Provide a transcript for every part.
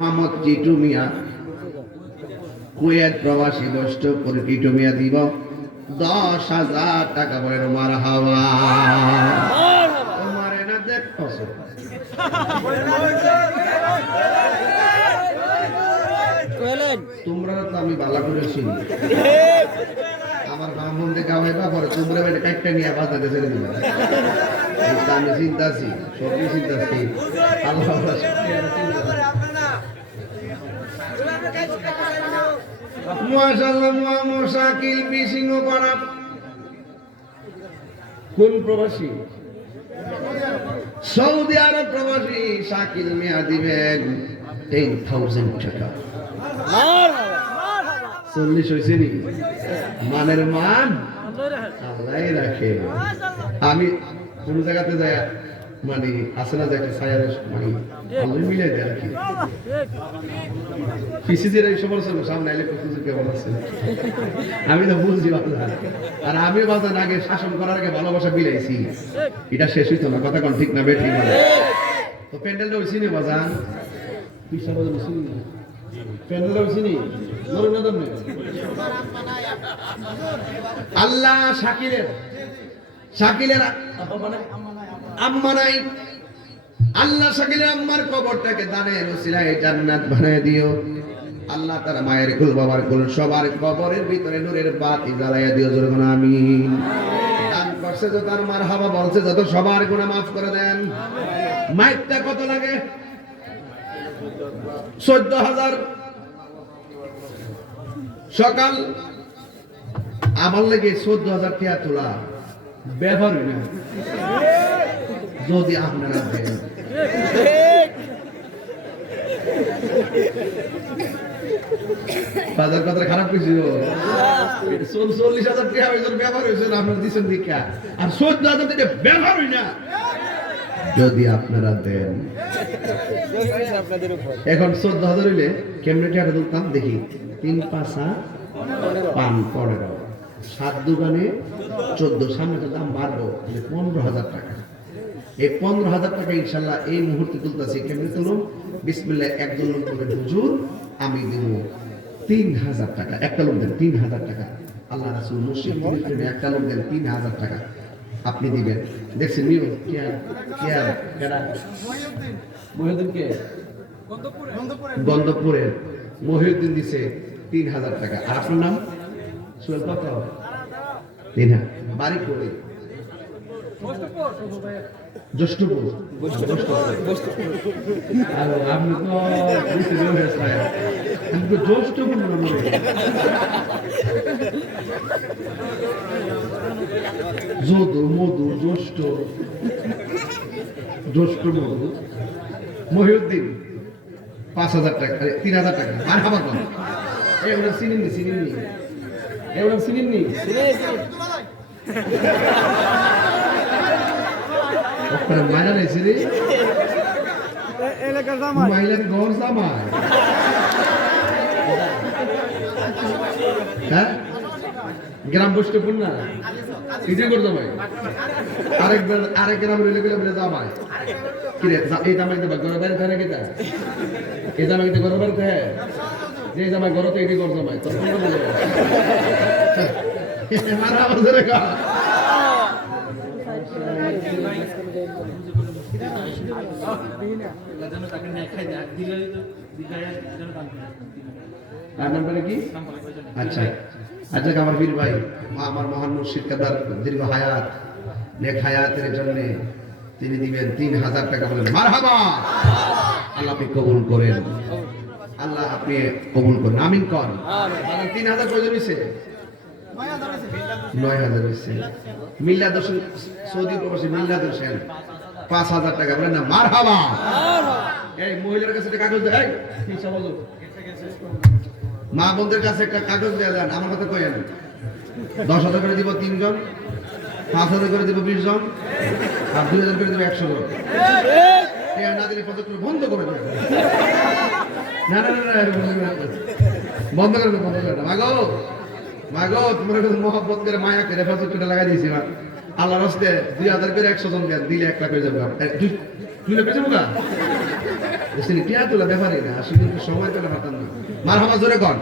মোহাম্মদ টিটু মিয়া Kuwait প্রবাসী বৈষ্ঠ করে টিটু মিয়া দিব 10,000 টাকা বলেন মারহাবা। তোমারে না দেখতেছো তোমরা তো আমি ভালো করে চিনি। আমার মামুন দেখে খাওয়াইবা পরে তোমরা বেটা কাটটা নিয়ে বাজারে ছেড়ে দিবা। আমি চিন্তাছি সবই চিন্তাছি আল্লাহ মাশাআল্লাহ। শাকিল বিসিংহ পাড়া কোন প্রবাসী? সৌদি আরব প্রবাসী শাকিল মিয়া দিবেন 10,000 টাকা। 40 হয়েছে নি? মানের মান আল্লাহ রাখে। আমি কোন জায়গাতে যাই মানে আসে না যে একটা ছায়ার মানে আল্লাহ মিলাই দেয় আর কি। পিসিদের এই সময় সামনে আইলে কিছু কেমন আছে আমি তো বুঝছি বাজার। আর আমিও বাজার আগে শাসন করার আগে ভালোবাসা বিলাইছি, এটা শেষ হইতো না। কথা কোন ঠিক না বেঠিক না? তো প্যান্ডেলটা হইছি নি বাজার পিসা বাজার হইছি নি? প্যান্ডেলটা হইছি নি? ধরুন না ধরুন। আল্লাহ শাকিলের আম্মা নাই, আল্লাহ শাকিলের আম্মার কবরটাকে দানের ওসিলায় জান্নাত বানায় দিও। আল্লাহ তার মায়ের কুল বাবার কুল সবার কবরের ভিতরে নূরের বাতি জ্বালাইয়া দিও। জোরে বলো আমিন। দান করছে যত তার মারহাবা বলছে যত সবার গুনাহ মাফ করে দেন। মাইকটা কত লাগে? 14,000। সকাল আমার লাগে 14,000 টাকা তোলা ব্যবহার হয় না যদি আপনারা দেন। বাজার কথা খারাপ কিছু 40,000 টাকা ব্যবহার হয়েছে আপনারা দিচ্ছেন দীক্ষা, আর 14,000 টাকা ব্যবহার হয় না যদি আপনারা দেন। এখন 14,000 হইলে কেমনে টাকা তুলতাম দেখি। 3 5 15 7 দোকানে 14, সামনে তো দাম বাড়বো 15,000 টাকা। এই 15,000 টাকা ইনশাল্লাহ এই মুহূর্তে তুলতেছি। কেমনে তুলুন? বিসমিল্লাহ। একজন লোক বলবেন হুজুর আমি দেব 3,000 টাকা। একটা লোক দেন 3,000 টাকা। আল্লাহ রাসূল মুর্শিদ একটা লোক দেন 3,000 টাকা আপনি দিবেন। দেখছেন নিউ মহিউদ্দিন কে গন্ধপুরের মহিউদ্দিন দিছে 3,000 টাকা। আর আপনার নাম সোহেল কত? 3,000। বাড়ি করে জ্যেষ্ঠপুর। আর আপনি তো জ্যেষ্ঠপুর যদু মধু জ্যেষ্ঠ মধু মহিউদ্দিন 5,000 টাকা 3,000 টাকা। আর খাবার কম এগুলো চিনিনি এগুলো চিনিনি মাইনা রয়েছে রে মাইলার গড় জামাই। হ্যাঁ গ্রাম বৈষ্ণবপুর না এটা করে জামাই। আরেক গ্রাম রইলে বলে জামাই কি রে এই জামাই দেবা ঘরের বাইরে থাকে কিটা? এই জামাই তো ঘরের বাড়িতে হ্যাঁ যে জামাই ঘর তো এটি ঘর জামাই তোর মারা আমাদের আচ্ছা আচ্ছা আমার বীর ভাই আমার মহান মুর্শিদ কাদার দীর্ঘ হায়াত নেক হায়াতের জন্য তিনি দিবেন 3,000 টাকা। বলেন মারহাবা। আল্লাহ আপনি কবুল করেন, আল্লাহ আপনি কবুল করেন, আমিন কর। 3,000 প্রয়োজন হয়েছে 9,000 হয়েছে। মিল্লাদ হোসেন সৌদি প্রবাসী মিল্লাদ হোসেন 5,000 টাকা। বলেন না মারহাবা। এই মহিলার কাছে একটা কাগজ দেয় মা বোনদের কাছে একটা কাগজ দেওয়া যান। আমার কথা কয়েন 10,000 করে দিব 3 জন, 5,000 করে দিব 20 জন, আর 2,000 করে দিব 100 জন। না দিলে প্রজেক্ট বন্ধ করে দেবে। না বন্ধ করে না। মাগো তোমার মহব্বত করে মায়া করে প্রজেক্টটা লাগাই দিয়েছি। আল্লাহর রাস্তায় 2,000 করে 100 জন দিলে 1 লাখ হয়ে যাবে। 2 লাখ হয়ে যাবো। বুঝলি টিয়া তোলা ব্যাপারই না, আসলে কিন্তু সময় তোলা পারতাম না। মার হামা জোরে কর।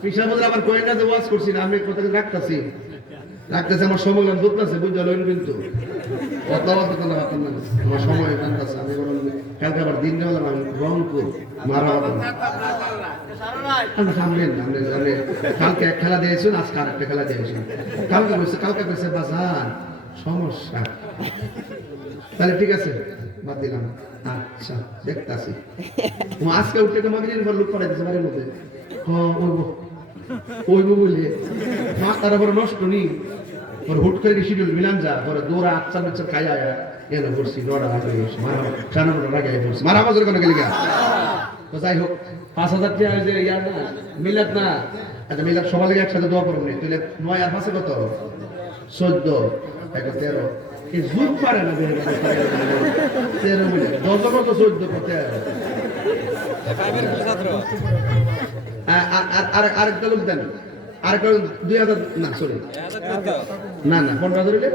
পিসা বলে আবার কয়েন না যে ওয়াজ করছি না, আমি কোথায় রাখতেছি আমার সময় দুধতেছে বুঝতে লইন, কিন্তু কথা বলতে তো না পারতাম না, আমার সময় জানতেছে। আমি বরং কালকে আবার দিন হলাম আমি রংপুর মারা হতাম সামলেন না। আমি কালকে এক খেলা দিয়েছেন, আজকে আরেকটা খেলা দিয়েছেন। কালকে কইছে বাজার সমস্যা, তাহলে ঠিক আছে বাদ দিলাম। আচ্ছা দেখতাছি। আজকে উঠে তোমাকে লোক করাই দিচ্ছে বাড়ির মধ্যে, ওই বলে মাথার উপরে নষ্ট নি ওর হুট করে শিডিউল মিলান যা পরে দৌড়া আচ্ছা বাচ্চা খাই আয়া এনে পড়ছি নটা আগে সাড়ে 9টার আগে পড়ছি মারা বাজার কোনো গেলি গা। তো যাই হোক 5,000 টাকা যে ইয়ার না মিলাত না, আচ্ছা মিলাত সবার লেগে একসাথে দোয়া করুন। তাহলে 9 আর 5 কত 14 একটা 13 এই যুগ পারে না 13 মিলে 10 কত 14 কত আরেকটা লোক দেন, আরেকটা 2000 না সরি না 15,000 হইলে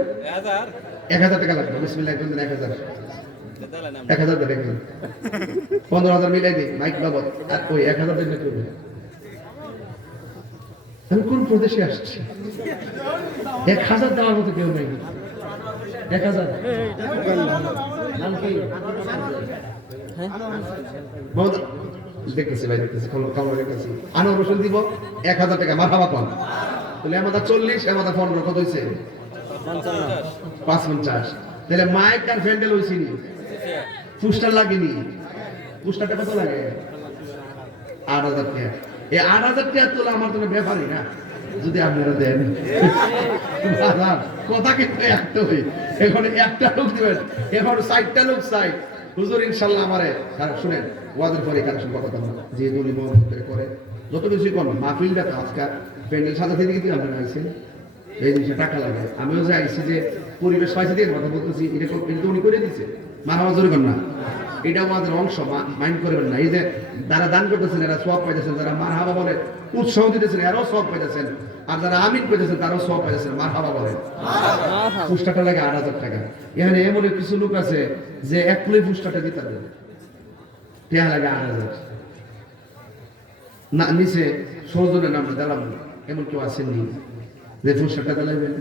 1000 টাকা লাগবে। বিসমিল্লাহ একজন দেন 1000 টাকা 15,000 মিলাই দিই মাইক বাবদ। আর ওই 1000 দিন করবে। আমি কোন প্রদেশে আসছি? 1000 দেওয়ার মতো কেউ নাই। 1000 নাম কি? দেখতেছি ভাই দেখতেছি খবর দেখতেছি। আনোয়ার হোসেন দিব 1000 টাকা মারহাবা কোন। তাহলে আমাদের 40 আমাদের 15 কত হইছে 55। তাহলে মাইক আর ফ্যান্ডেল হইছে নি, পুস্টার লাগেনি। পুস্টারটা কত লাগে 8000 টাকা। এই 8000 টাকা তোলা আমার জন্য ব্যাপারই না, যদি আপনারা দেন। কথা কিন্তু একটা হই, এখন একটা লোক দিবেন, এখন 60টা লোক চাই হুজুর ইনশাআল্লাহ আমারে শুনেন ওয়াজের পরে কালেকশন কথা বলবো যে উনি মহব্বত করে যত কিছুই করবেন মাহফিলটা আজকাল প্যান্ডেল সাজাতে দিকে কি আপনারা আইছেন এই জিনিসটা টাকা লাগে। আমিও যে আইছি যে পরিবেশ পাইছি দিয়ে কথা বলতেছি, এটা কিন্তু উনি করে দিচ্ছে মারহাবা জোরে কর না, এটা আমাদের অংশ, মাইন্ড করবেন না। এই যে যারা দান করতেছেন এরা সওয়াব পাইতেছেন, যারা মারহাবা বলে উৎসাহ দিতেছেন এরাও সওয়াব পাইতেছেন, আর যারা আমিন পাইতেছেন তারাও সওয়াব পাইতেছেন। মারহাবা বলে পুস্টারটা লাগে 8000 টাকা। এখানে এমন কিছু লোক আছে যে এক প্লেট পুস্টারটা দিতে দেবে টাকা লাগে 8000 না, নিচে সৌজনের নামটা দিলাম, এমন কেউ আসেননি যে পুস্টারটা দিলাইবেন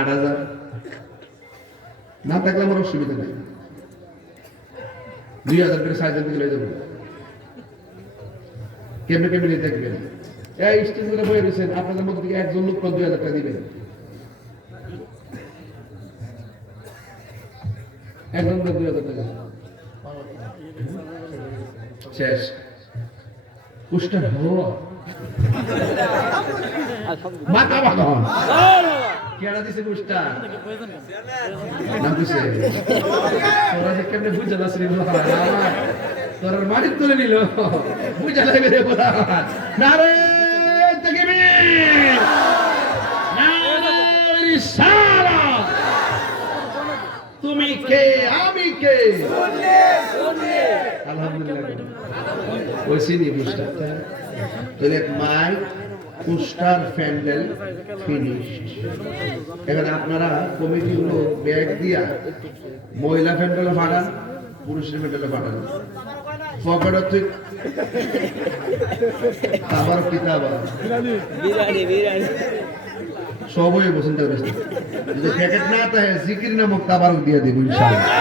8000 না থাকলে আমার অসুবিধা নেই, 2000 করে 6000 দিলে যাবো। কেমনে কেমনে দেখবেন এই স্টেজ করে বয়ে রয়েছেন, আপনাদের মধ্যে থেকে একজন লোক 2000 টাকা দিবেন, একজন 2000 টাকা শেষ। পুস্টার হওয়া মাথা ভালো কেডা দিছে পুস্টার না দিছে তোরা যে কেমনে বুঝা না শ্রী তোর মাটি তুলে নিল বুঝা লাগবে রে বলা নারে তাকবীর নারে রিসালাত। তুমি কে আমি কে আলহামদুলিল্লাহ ওইসিনি পুস্টারটা তাহলে মাইক পুস্টার প্যান্ডেল ফিনিশড। এখানে আপনারা কমিটিগুলো ব্যাগ দিয়া মহিলা প্যান্ডেলে পাঠান, পুরুষের প্যান্ডেলে পাঠান, পকেট ঠিক আবার কিতাব সবই বসন্ত যদি প্যাকেট না থাকে জিকির নামক তাবারক দিয়ে দেব ইনশাআল্লাহ।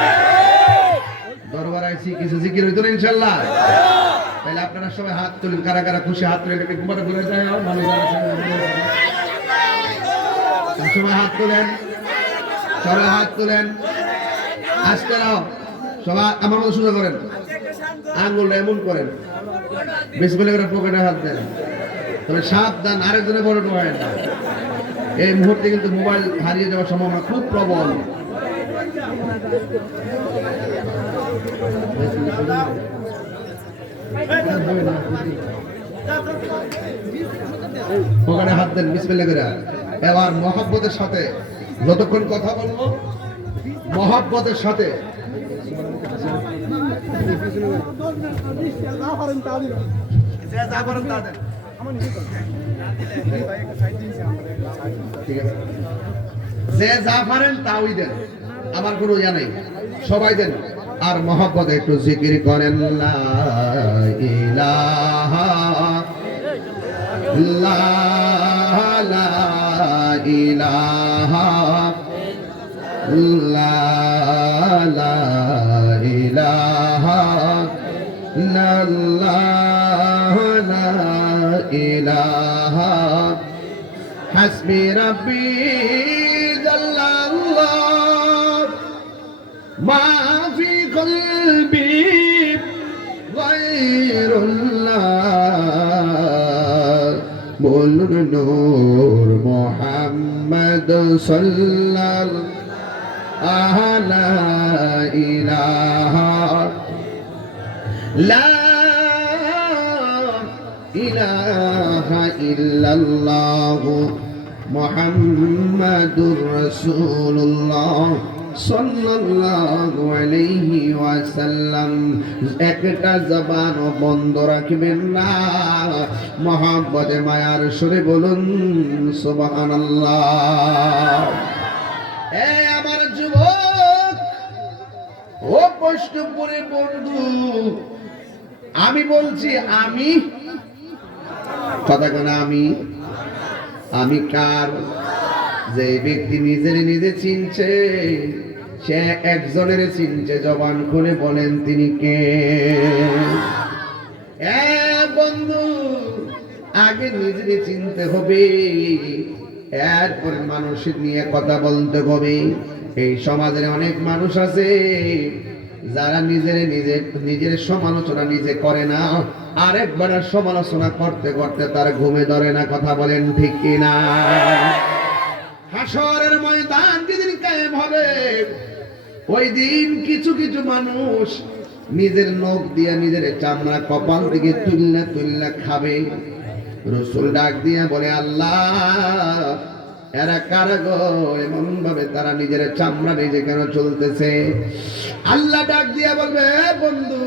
দরবার আইছি কিছু জিকির হইতো না ইনশাআল্লাহ। তাহলে আপনারা সবাই হাত তুলেন, কারা কারা খুশি হাত তুলে এটাকে ঘুমাতে ভুলে যায় মানুষ সবাই হাত তোলেন, সবাই হাত তোলেন, আস্তে নাও সবাই আমার মতো সোজা করেন, আঙ্গুলটা এমন করেন, বেশি করে পকেটে হাত দেন, তবে সাবধান আরেকজনের বড় হয় না। এই মুহূর্তে কিন্তু মোবাইল হারিয়ে যাওয়ার সম্ভাবনা খুব প্রবল। ওখানে হাত দেন বিসমিল্লাহ করে। এবার মহব্বতের সাথে যতক্ষণ কথা বলবো মহব্বতের সাথে ঠিক আছে, যে যা পারেন তাই দেন, আমার কোনো ইয়া নেই, সবাই দেন। আর মহব্বত একটু জিকির করেন লা ইলাহা লা ইলাহা লা ইলাহা ইল্লাল্লাহ লা ইলাহা হাসবি রাব্বি জাল্লাল্লাহ মা ফি কলবি গায়রুল্লাহ বলুন নূর মুহাম্মদ সাল্লাল্লাহু লা ইলাহা লা ইলাহা ইল্লাল্লাহ মুহাম্মাদুর রাসূলুল্লাহ সাল্লাল্লাহু আলাইহি ওয়াসাল্লাম। একটা জবান বন্ধ রাখবেন না, মহব্বতে মায়ার সুরে বলুন সুবহানাল্লাহ। এই আমার যুবক ও কষ্টপুরে বন্ধু, আমি বলছি আমি কথা কেন আমি কার? যে ব্যক্তি নিজের নিজে চিনছে সে একজনের চিনছে, জবান খুলে বলেন তিনি কে? বন্ধু, আগে নিজেকে চিনতে হবে, এরপর মানুষের নিয়ে কথা বলতে হবে। এই সমাজের অনেক মানুষ আছে যারা নিজের সমালোচনা নিজে করে না, আরেকবার সমালোচনা করতে করতে তার ঘুমে ধরে না। কথা বলেন ঠিক কিনা? হাসরের ময়দান যেদিন কায়েম হবে, ওই দিন কিছু কিছু মানুষ নিজের নখ দিয়ে নিজের চামড়া কপাল থেকে তুল্লা খাবে। রাসূল ডাক দিয়ে বলে, আল্লাহ এরা কারা গো? এমন ভাবে তারা নিজের চামড়া নিজে কেন চলতেছে? আল্লাহ ডাক দিয়ে বলবে, বন্ধু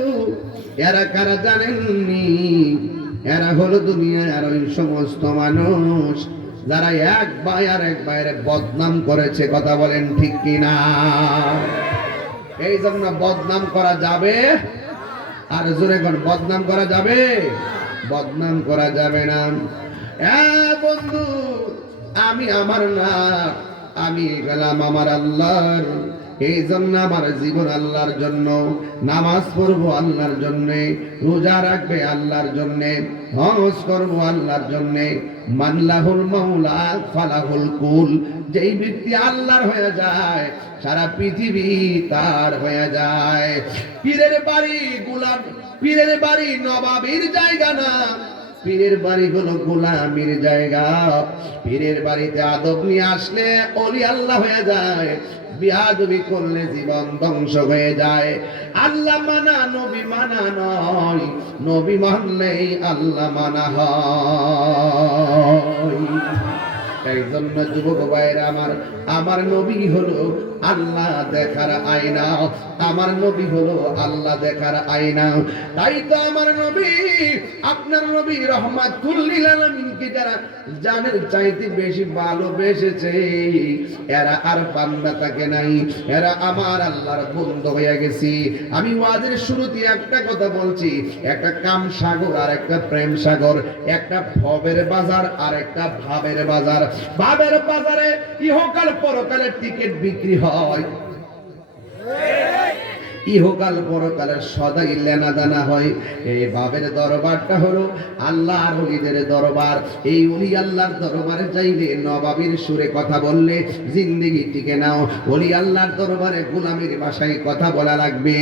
এরা কারা জানেননি? এরা হলো দুনিয়ার ওই সমস্ত মানুষ যারা এক ভাই আর এক ভাইয়ের বদনাম করেছে। কথা বলেন ঠিক কিনা? এই জন্য বদনাম করা যাবে, আর জোরে কোন বদনাম করা যাবে? বদনাম করা যাবে না। বন্ধু, আমি আমার না, আমি গেলাম আমার আল্লাহর। এই জন্য আমার জীবন আল্লাহর জন্য, নামাজ পড়বো আল্লাহর জন্য, রোজা রাখবে আল্লাহর জন্য, হজ করবো আল্লাহর জন্য। মানলাহুল মাওলা ফালাহুল কুল। যেই ব্যক্তি আল্লাহর হয়ে যায়, সারা পৃথিবী তার হয়ে যায়। পীরের বাড়ি নবাবির জায়গা না, পীরের বাড়ি হলো গোলামির জায়গা। পীরের বাড়িতে আদব নিয়ে আসলে ওলি আল্লাহ হয়ে যায়, বিয়াদবি করলে জীবন ধ্বংস হয়ে যায়। আল্লাহ মানা নবী মানা নয়, নবী মানলেই আল্লাহ মানা হয়। এই জন্য যুবক ভাইরা আমার নবী হলো আল্লাহ দেখার আয়না, আমার নবী হলো আল্লাহ দেখার আয়না। তাই তো আমার নবী, আপনার নবী রহমাতুল লিল আলামিনকে যারা জানের চাইতে বেশি ভালোবেসেছে, এরা আর বান্দা থাকে নাই, এরা আমার আল্লাহর বন্ধু হয়ে গেছি। আমি ওয়াজের শুরুতে একটা কথা বলছি, একটা কাম সাগর আর একটা প্রেম সাগর, একটা ভবের বাজার আর একটা ভাবের বাজার। ভাবের বাজারে ইহকাল পরকালের টিকিট বিক্রি হয়, ইহকাল পরকালের সদাই লেনা দানা হয়। এই ভাবের দরবারটা হলো আল্লাহর ওলিদের দরবার। এই ওলি আল্লাহর দরবারে যাইলে নবাবির সুরে কথা বললে জিন্দেগি টিকে নাও। ওলি আল্লাহর দরবারে গোলামের ভাষায় কথা বলা লাগবে।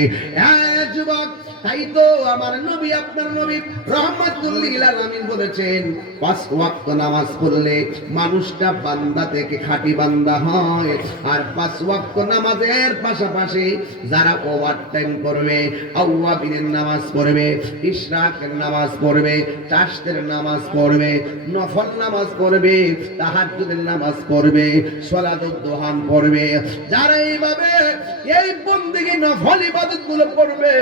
যুবক, তাই তো আমার নবী, আপনার নবী রহমাতুল লিল আলামিন বলেছেন, 5 ওয়াক্ত নামাজ পড়লে মানুষটা বান্দা থেকে খাঁটি বান্দা হয়। আর 5 ওয়াক্ত নামাজের পাশাপাশি যারা ওভারটাইম করবে, আওয়াবিনের নামাজ পড়বে, ইশরাকের নামাজ পড়বে, তাশতের নামাজ পড়বে, নফল নামাজ পড়বে, তাহাজ্জুদের নামাজ পড়বে, সালাতুদ দুহান পড়বে, যারা এইভাবে এই বন্দেগী নফল ইবাদতগুলো পড়বে,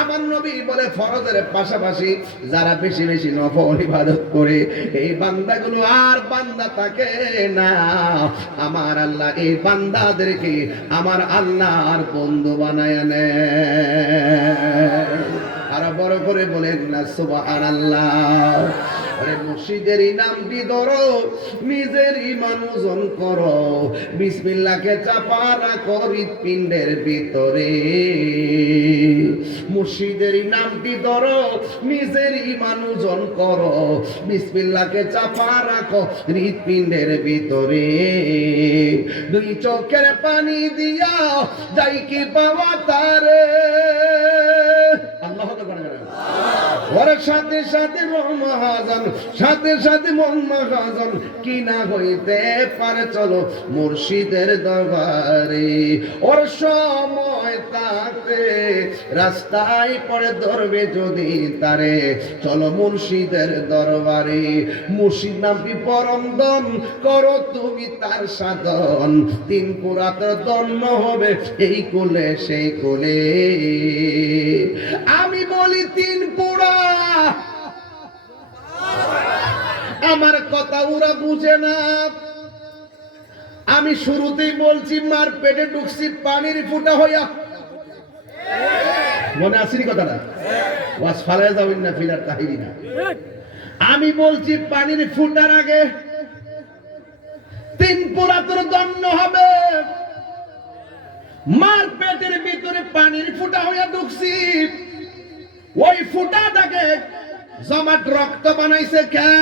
আমার নবী বলে ফরজের পাশাপাশি যারা বেশি বেশি নফল ইবাদত করে এই বান্দাগুলো আর বান্দা থাকে না। আমার আল্লাহ এই বান্দাদেরকে আমার আল্লাহর বন্ধু বানায় নেয়। আর বড় করে বলেন না সুবহানাল্লাহ। আরে মুর্শিদের নামটি ধরো, নিজের ঈমান ওজন করো, বিসমিল্লাহকে চাপা রাখো হৃৎপিণ্ডের ভিতরে। মুর্শিদের নামটি ধরো, নিজের ঈমান ওজন করো, বিসমিল্লাহকে চাপা রাখো হৃৎপিণ্ডের ভিতরে। দুই চোখের পানি দিয়া যাই কি পাওয়া তারে। আল্লাহ ওর সাথে সাথে মহাজন, সাথে সাথে মন মহাজন, কি না হইতে পারে চলো মুর্শিদের দরবারে। ওর সময় থাকতে রাস্তায় পড়ে ধরবে যদি তারে, চলো মুর্শিদের দরবারে। মুর্শিদ নামটি পরম দন, করো তুমি তার সাধন, তিন পুরাত দন্য হবে এই কোলে সেই কোলে। আমি বলি তিন পুরা, আমার কথা ওরা বুঝে না। আমি শুরুতেই বলছি মার পেটে ঢুকছি পানির ফুটা হইয়া, মনে আসেনি কথাটা? ওয়াস ফালায় যাবেন না ফিলার তাহিরি না। আমি বলছি পানির ফুটার আগে তিন পুরাতন দণ্ড হবে। মার পেটের ভিতরে পানির ফুটা হইয়া ঢুকছি, ওই ফুটাটাকে জমাট রক্ত বানাইছে কে?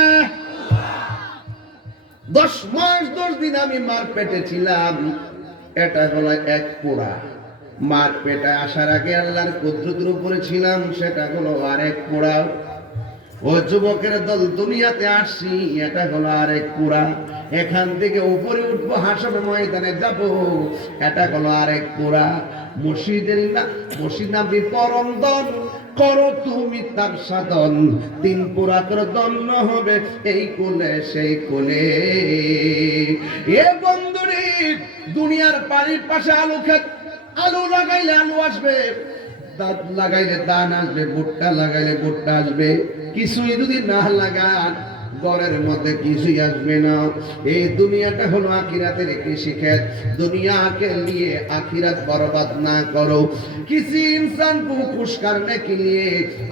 10 মাস 10 দিন আমি মার পেটে ছিলাম, এটা হলো এক পোড়া। মার পেটে আসার আগে আল্লাহর কুদরতের উপরে ছিলাম, সেটা হলো আরেক পোড়া। ও যুবকের দল দুনিয়াতে আসছি, এটা হলো আরেক পোড়া। এখান থেকে উপরে উঠবো, হাসবে ময়দানে যাবো, এটা হলো আরেক পোড়া। মুর্শিদের মুর্শিদ নামটি পরম দন, করো তুমি তার সাধন, তিন পুরাতন দন্য হবে এই কোলে সেই কোলে। এ বন্ধুরে, দুনিয়ার পানির পাশে আলু খেত, আলু লাগাইলে আলু আসবে, দাঁত লাগাইলে দান আসবে, ভুট্টা লাগাইলে ভুট্টা আসবে। কিছুই যদি না লাগান ঘরের মধ্যে কিছুই আসবে না। এই দুনিয়াটা হলো আখিরাতের কৃষি ক্ষেত। দুনিয়াকে নিয়ে আখিরাত বরবাদ না করো। किसी इंसान को खुश करने के लिए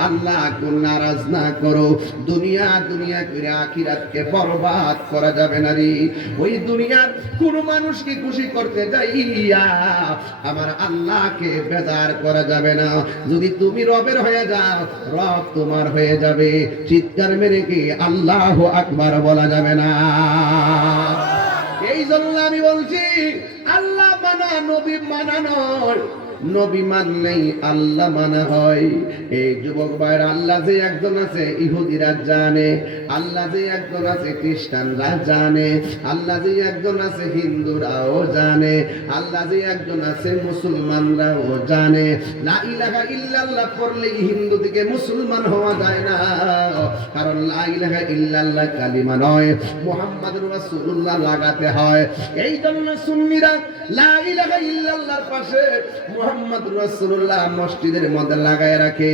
अल्लाह को नाराज ना करो। दुनिया दुनिया করে আখিরাতকে বরবাদ করা যাবে না রে। ওই দুনিয়ার কোন মানুষকে খুশি করতে যাইয়া আমার আল্লাহকে বেজার করা যাবে না। যদি তুমি রবের হয়ে যাও, রব তোমার হয়ে যাবে। চিৎকার মেরে কি আল্লাহু আকবার বলা যাবে না। এই জন্য আমি বলছি, আল্লাহ মানা নবী মানা নয়, নবী মানলেই আল্লাহ মানা হয়। এই যুবক ভাইরা, আল্লাহ যে একজন আছে ইহুদিরা জানে, আল্লাহ যে একজন আছে খ্রিস্টানরা জানে, আল্লাহ যে একজন আছে হিন্দুরাও জানে, আল্লাহ যে একজন আছে মুসলমানরাও জানে। লা ইলাহা ইল্লাল্লাহ পড়লেই হিন্দু থেকে মুসলমান হওয়া যায় না, কারণ লা ইলাহা ইল্লাল্লাহ কালিমা নয়, মুহাম্মাদুর রাসূলুল্লাহ লাগাতে হয়। এই জন্য সুন্নিরা লা ইলাহা ইল্লাল্লাহর পাশে মুহাম্মাদুর রাসূলুল্লাহ মসজিদের মধ্যে লাগায় রাখে,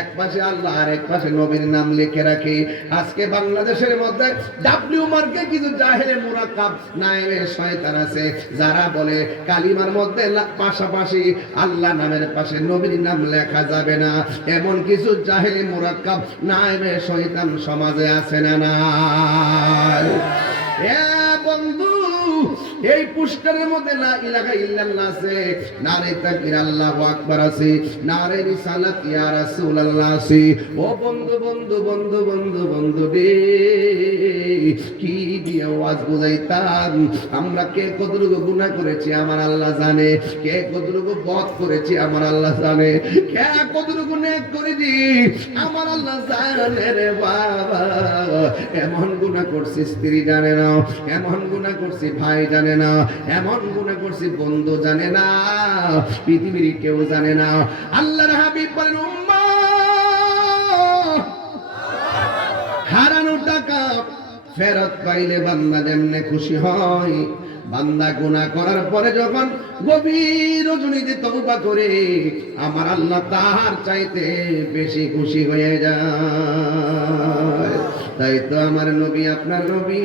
এক পাশে আল্লাহ আর এক পাশে নবীর নাম লিখে রাখে। আজকে বাংলাদেশের মধ্যে ডাব্লিউ মার্কে কিছু জাহেলে মুরাক্কাব নায়েবে শয়তান আছে, যারা বলে কালিমার মধ্যে পাশাপাশি আল্লাহ নামের পাশে নবীর নাম লেখা যাবে না। এমন কিছু জাহেলে মুরাক্কাব নায়েবে শয়তান সমাজে আছে না নাই? এ বন্ধু, এই পুষ্করের মধ্যে লা ইলাহা ইল্লাল্লাহ আছে, নারে তাকবীর আল্লাহু আকবার আছে, নারে রিসালাত ইয়া রাসূলুল্লাহ আছে। ও বন্ধু বন্ধু বন্ধু বন্ধু বন্ধু রে, কি দিয়ে ওয়াজ বুঝাইতাম? আমরা কে কতটুকু গুনাহ করেছি আমার আল্লাহ জানে, কে কতটুকু বদ করেছি আমার আল্লাহ জানে, কে কতটুকু নেক করেছি আমার আল্লাহ জানে রে বাবা। এমন গুনাহ করছি স্ত্রী জানে না, এমন গুনাহ করছি ভাই জানে না, এমন গুনাহ করছি বন্ধু জানে না, পৃথিবীর কেউ জানে না। আল্লাহর হাবিব বলেন, উম্মাহ হারানো টাকা ফেরত পাইলে বান্দা যেমনে খুশি হয়, বান্দা গুনাহ করার পরে যখন গভীর রজনীতে তওবা করে আমার আল্লাহ তার চাইতে বেশি খুশি হয়ে যায়। তাই তো আমার নবী, আপনার নবী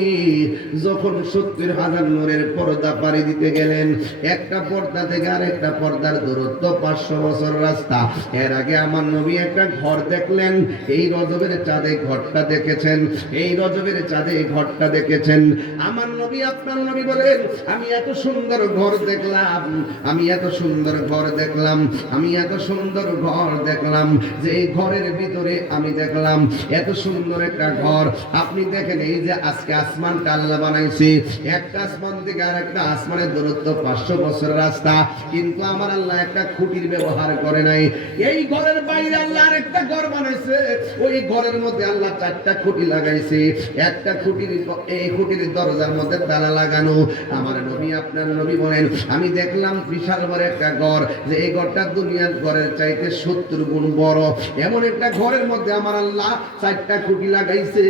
যখন 70,000 নূরের পর্দা পাড়ি দিতে গেলেন, একটা পর্দা থেকে আরেকটা পর্দার দূরত্ব 500 বছর রাস্তা। এর আগে আমার নবী একটা ঘর দেখলেন, এই রজবের চাঁদে ঘরটা দেখেছেন, এই রজবের চাঁদে ঘরটা দেখেছেন। আমার নবী, আপনার নবী বলেন, আমি এত সুন্দর ঘর দেখলাম, আমি এত সুন্দর ঘর দেখলাম, আমি এত সুন্দর ঘর দেখলাম যে এই ঘরের ভিতরে আমি দেখলাম এত সুন্দর একটা ঘর। আপনি দেখেন, এই যে আজকে আসমানটা আল্লাহ বানাইছে, একটা আসমান থেকে আর একটা আসমানের দূরত্ব 500 বছর রাস্তা, কিন্তু আমার আল্লাহ একটা খুঁটির ব্যবহার করে নাই। এই ঘরের বাইরে আল্লাহ আরেকটা ঘর বানাইছে, ওই ঘরের মধ্যে আল্লাহ 4টা খুঁটি লাগাইছে, একটা খুঁটির, এই খুঁটির দরজার মধ্যে তালা লাগানো। আমার নবী, আপনার নবী বলেন, আমি দেখলাম বিশাল বড় একটা ঘর, যে এই ঘরটা দুনিয়ার ঘরের চাইতে 70 গুণ বড়। এমন একটা ঘরের মধ্যে আমার আল্লাহ 4টা খুঁটি লাগাইছে।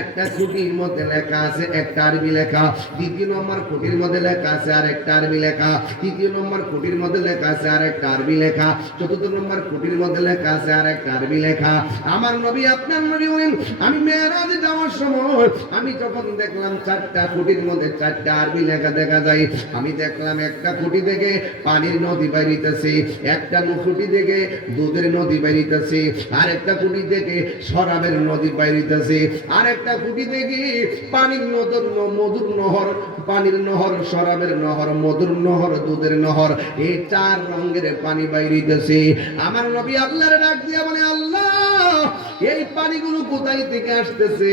একটা খুঁটির মধ্যে লেখা আছে একটা আরবি লেখা, দ্বিতীয় নম্বর খুঁটির মধ্যে লেখা আছে আরেকটা আরবি লেখা, তৃতীয় নম্বর খুঁটির মধ্যে লেখা আছে আরেকটা আরবি লেখা, চতুর্থ নম্বর খুঁটির মধ্যে লেখা আছে আরেকটা আরবি লেখা। আমার নবী, আপনার নবী বলেন, আমি মেরাজে যাওয়ার সময় আমি যখন দেখলাম 4টা খুঁটির মধ্যে 4টা আরবি লেখা দেখা যায়, আমি দেখলাম একটা খুঁটি থেকে পানির নদী বাইরিতেছে, একটা খুঁটি থেকে দুধের নদী বাইরিতেছে, আরেকটা খুঁটি থেকে শরাবের নদী বাইরিতেছে, আরেকটা খুঁটি থেকে পানির নদর, মধুর নহর, পানির নহর, শরাবের নহর, মধুর নহর, দুধের নহর, এই 4 রঙের পানি বাইরিতেছে। আমার নবী আল্লাহর ডাক দিয়া বলে, আল্লাহ, এই পানিগুলো কোথায় থেকে আসতেছে?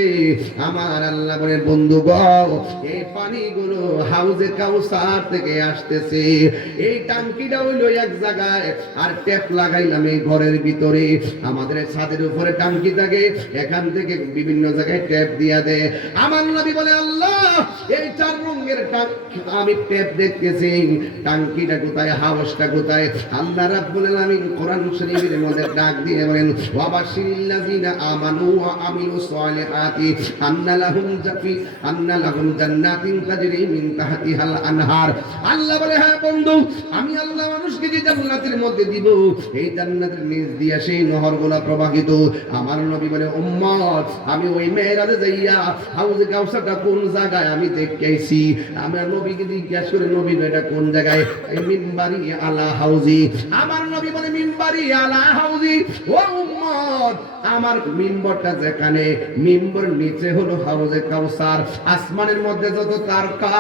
আমার আল্লাহ বলে, বন্ধুগণ, এই পানিগুলো হাউজে কাউসার থেকে আসতেছে। এই টাঙ্কিটা হইলো এক জায়গায়, আর ট্যাপ লাগাইলাম এই ঘরের ভিতরে। আমাদের ছাদের উপরে টাঙ্কি থাকে, এখান থেকে বিভিন্ন জায়গায় ট্যাপ দিয়া দেয়। আমার নবী বলে, আল্লাহ, এই 4 রঙের আমি ট্যাপ দেখতেছি, টাঙ্কিটা কোথায়, হাউসটা কোথায়? আল্লাহ রাব্বুল আলামিন কোরআন শরীফের মধ্যে ডাক দিয়ে বলেন, ওয়াবাশিরিল্লাযিনা আমানু ওয়া আমিলুস সালিহাতি আন্না লাহুম জান্নাতিন তাজরি মিন তাহতিহাল আনহার। আল্লাহ বলে, হ্যাঁ বন্ধু, আমি আল্লাহ মানুষকে যে জান্নাতের মধ্যে দিব, এই জান্নাতের নিচ দিয়ে সেই নহরগুলো প্রবাহিত। আমার নবী বলে, উম্মত, আমি ওই মেরাজে যাইয়া হাউজে কাউসারটা কোন জায়গায় আমি দেখেছি। আমরা নবীকে জিজ্ঞাসা করে, নবী এটা কোন জায়গায়? এই মিম্বারি আলা হাউজি। আমার নবী বলে, মিম্বারি আলা হাউজি। ও উম্মত, আমার মিম্বরটা যেখানে, মিম্বর নিচে হলো হাউজে কাউসার। আসমানের মধ্যে যত তারকা,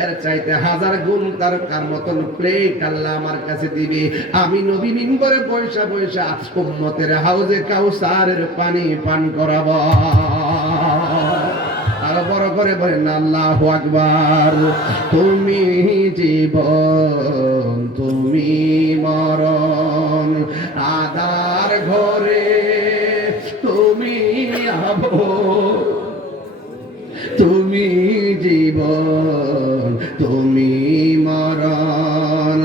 এর চাইতে 1000 গুণ তারকার মতন প্লেট আল্লাহ আমার কাছে দিবে। আমি নবী মিম্বরে পয়সা পয়সা উম্মতের হাউজে কাউসারের পানি পান করাবো। আরো বড় করে বলেন আল্লাহু আকবার। তুমি জীবন, তুমি মরণ, আধার ঘরে তুমি আবো। তুমি জীবন, তুমি মরণ,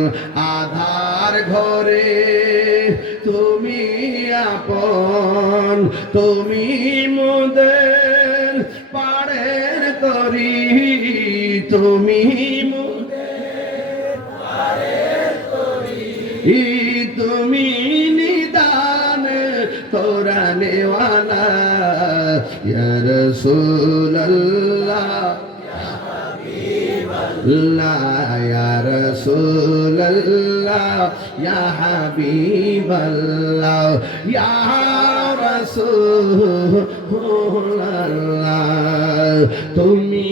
আধার ঘরে তুমি আপন। তুমি মোদের পাড়ের তরি, তুমি মোদের পাড়ের তরি, তুমি নিদান কোরআনওয়ালা। ইয়া রাসূলুল্লাহ, ইয়া হাবিবাল্লাহ, ইয়া রাসূলুল্লাহ, ইয়া হাবিবাল্লাহ, ইয়া রাসূলুল্লাহ। তুমি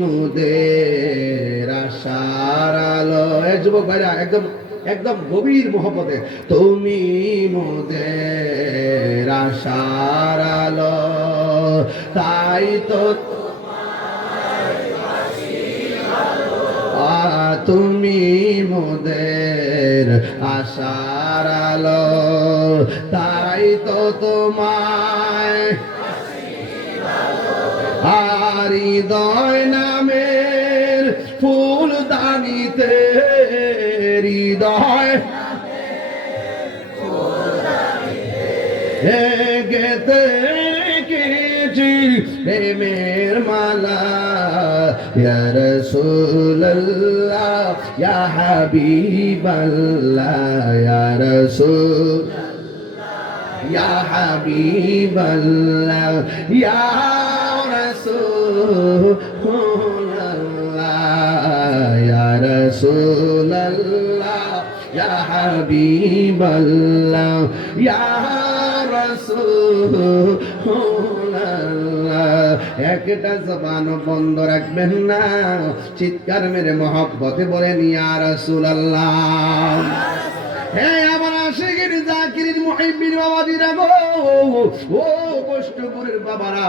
মোদের আশার আলো। যুবক ভাইরা, একদম একদম গভীর মহব্বতে, তুমি মোদের আশার আলো, তাই তো তুমি মোদের আশার আলো, তাই তো তোমায় হৃদয় নামের ফুলদানিতে, হৃদয় গেতে রেখেছি প্রেমের মালা ইয়া রাসূলুল্লাহ ইয়া হাবিবাল্লাহ ইয়া রাসূলুল্লাহ ইয়া হাবিবাল্লাহ ইয়া রাসূলুল্লাহ ইয়া রাসূলুল্লাহ ইয়া হাবিবাল্লাহ ইয়া রাসূলুল্লাহ একটা জবান বন্ধ রাখবেন না চিৎকার মেরে মহব্বতে বলেন ইয়া রাসূলুল্লাহ হে আমার আশিকের জাকির মুহিব্বিন বাবাজিরা গো ও কষ্টপুরের বাবারা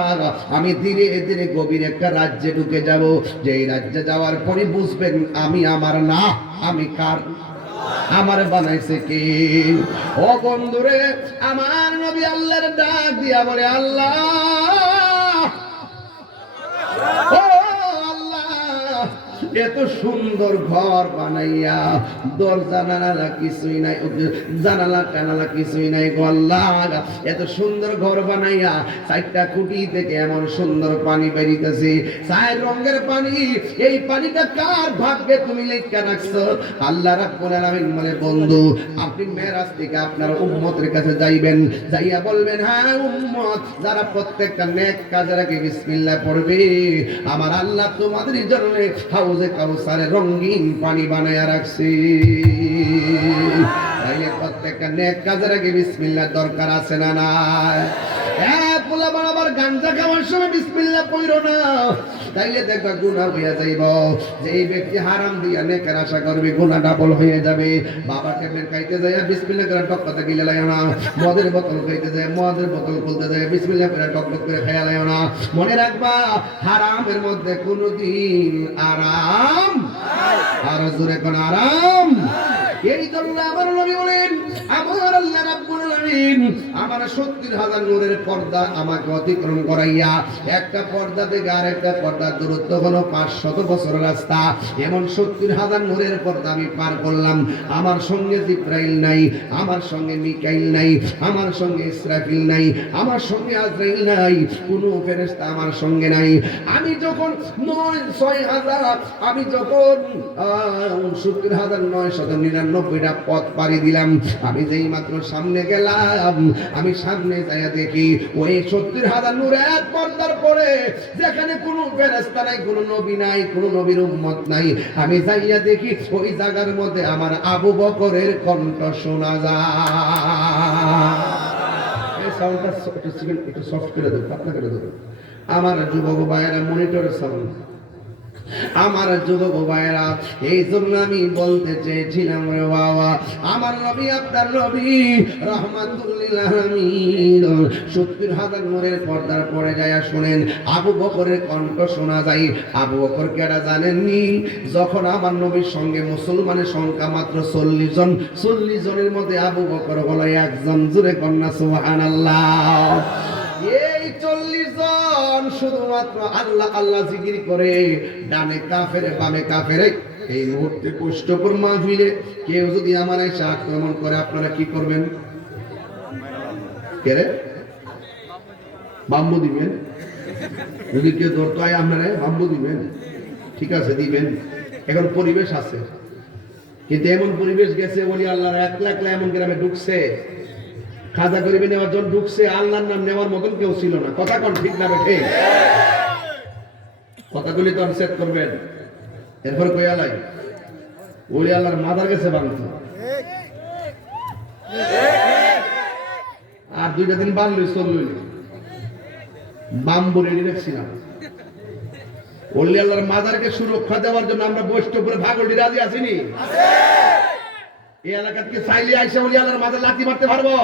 আমি ধীরে ধীরে গভীর একটা রাজ্যে ঢুকে যাব যেই রাজ্যে যাওয়ার পরে বুঝবেন আমি আমার না আমি কার আমার বানাইছে কে ও বন্ধুরে আমার নবী আল্লাহর ডাক দিয়া বলে আল্লাহ ও আল্লাহ এত সুন্দর ঘর বানাইয়া দরজা জানালা কিছুই নাই জানালা টানালা কিছুই নাই গো আল্লাহ এত সুন্দর ঘর বানাইয়া চারটা খুঁটি থেকে এমন সুন্দর পানি বেরিতেছে চার রঙের পানি এই পানিটা কার ভাগ্যে তুমি লেখা রাখছো আল্লাহ রাব্বুল আলামিন বলে বন্ধু আপনি মেরাজ থেকে আপনার উম্মতের কাছে যাইবেন যাইয়া বলবেন হ্যাঁ উম্মত যারা প্রত্যেকটা নেক কাজে রাখে বিসমিল্লাহ পড়বে আমার আল্লাহ তোমাদের জন্য হাউজে কাউসারে রঙিন পানি বানায়া রাখছি তাইলে প্রত্যেকটা নেক কাজের আগে বিসমিল্লাহ দরকার আছে না নাই পোলা বাবার গাঞ্জা খাওয়ার সময় বিসমিল্লাহ পড়ো না তাইলে দেখবা গুনাহ হয়ে যাইব যেই ব্যক্তি হারাম দিয়া নেকের আশা করবে গুনাহ ডাবল হয়ে যাবে বাবা টেবলেট খাইতে যায় বিসমিল্লাহ করে টক কথা গিলে লাইও না মদের বোতল খাইতে যায় মদের বোতল খুলতে যায় বিসমিল্লাহ করে টক টক করে খাইয়া লাইও না মনে রাখবা হারামের মধ্যে কোনোদিন আরাম আর জোরে কোন আরাম এই জন্য আমার নবী বলেন আমার আল্লাহ রাব্বুল আলামিন আমার ৭০,০০০ নূরের পর্দা আমাকে অতিক্রম করাইয়া একটা পর্দা থেকে আরেকটা পর্দার দূরত্ব হলো ৫০০ বছর রাস্তা এমন ৭০,০০০ নূরের পর্দা আমি পার করলাম আমার সঙ্গে জিবরাইল নাই আমার সঙ্গে মিকাইল নাই আমার সঙ্গে ইসরাফিল নাই আমার সঙ্গে আজরাইল নাই কোনো ফেরেশতা আমার সঙ্গে নাই আমি যখন ৬০০০ আমি যখন ৭০,৯৯৯টা পথ পাড়ি দিলাম আমি যেই মাত্র সামনে গেলাম আমি সামনে যাইয়া দেখি ওই ৭০,০০০ নূরের পর্দার পরে যেখানে কোনো ফেরেশতা নাই কোনো নবী নাই কোনো নবীর উম্মত নাই আমি যাইয়া দেখি ওই জায়গার মধ্যে আমার আবু বকরের কণ্ঠ শোনা যায় এই সাউন্ডটা একটু সফট করে দাও পাতলা করে দাও আমার যুবক ভাইয়েরা মনিটরের সাউন্ড আমার যুবক ভাইরা এই জন্য আমি বলতে চেয়েছিলাম রে বাবা আমার নবী আপনার নবী রাহমাতুল লিল আলামিন ৭০,০০০ নূরের পর্দার পরে যায় শুনেন আবু বকরের কণ্ঠ শোনা যায় আবু বকর কেডা জানেননি যখন আমার নবীর সঙ্গে মুসলমানের সংখ্যা মাত্র ৪০ জন ৪০ জনের মধ্যে আবু বকর হলো একজন জোরে কন্যা সুবহানাল্লাহ এই ৪০ জন শুধুমাত্র আল্লাহ আল্লাহ জিকির করে ডানে কাফের বামে কাফের এই মুহূর্তে কষ্টপুর মাহফিলে কেউ যদি আমার এসে আক্রমণ করে আপনারা কি করবেন কে রে বাম্বু দিবেন যদি কেউ ধরতে হয় আপনারা বাম্বু দিবেন ঠিক আছে দিবেন এখন পরিবেশ আছে কিন্তু এমন পরিবেশ গেছে বলি আল্লাহর একলা একলা এমন গ্রামে ঢুকছে খাজা গরিবে নেওয়ার জন্য ঢুকছে আল্লাহর নাম নেওয়ার মতন কেউ ছিল না কথা কোন ঠিক না বেঠে কথাগুলি তো সেট করবেন এরপর কই আলাই ওলি আল্লাহর মাদার গেছে ভাঙতো আর 2টা দিন বাড়লই চললই বাম্বু রেডি রাখছিলাম ওলি আল্লাহর মাদারকে সুরক্ষা দেওয়ার জন্য আমরা বৈষ্ণবপুরে ভাগলটি রাজি আছিনি এই এলাকাতে চাইলে আইসা ওলি আল্লাহর মাদার লাঠি মারতে পারবো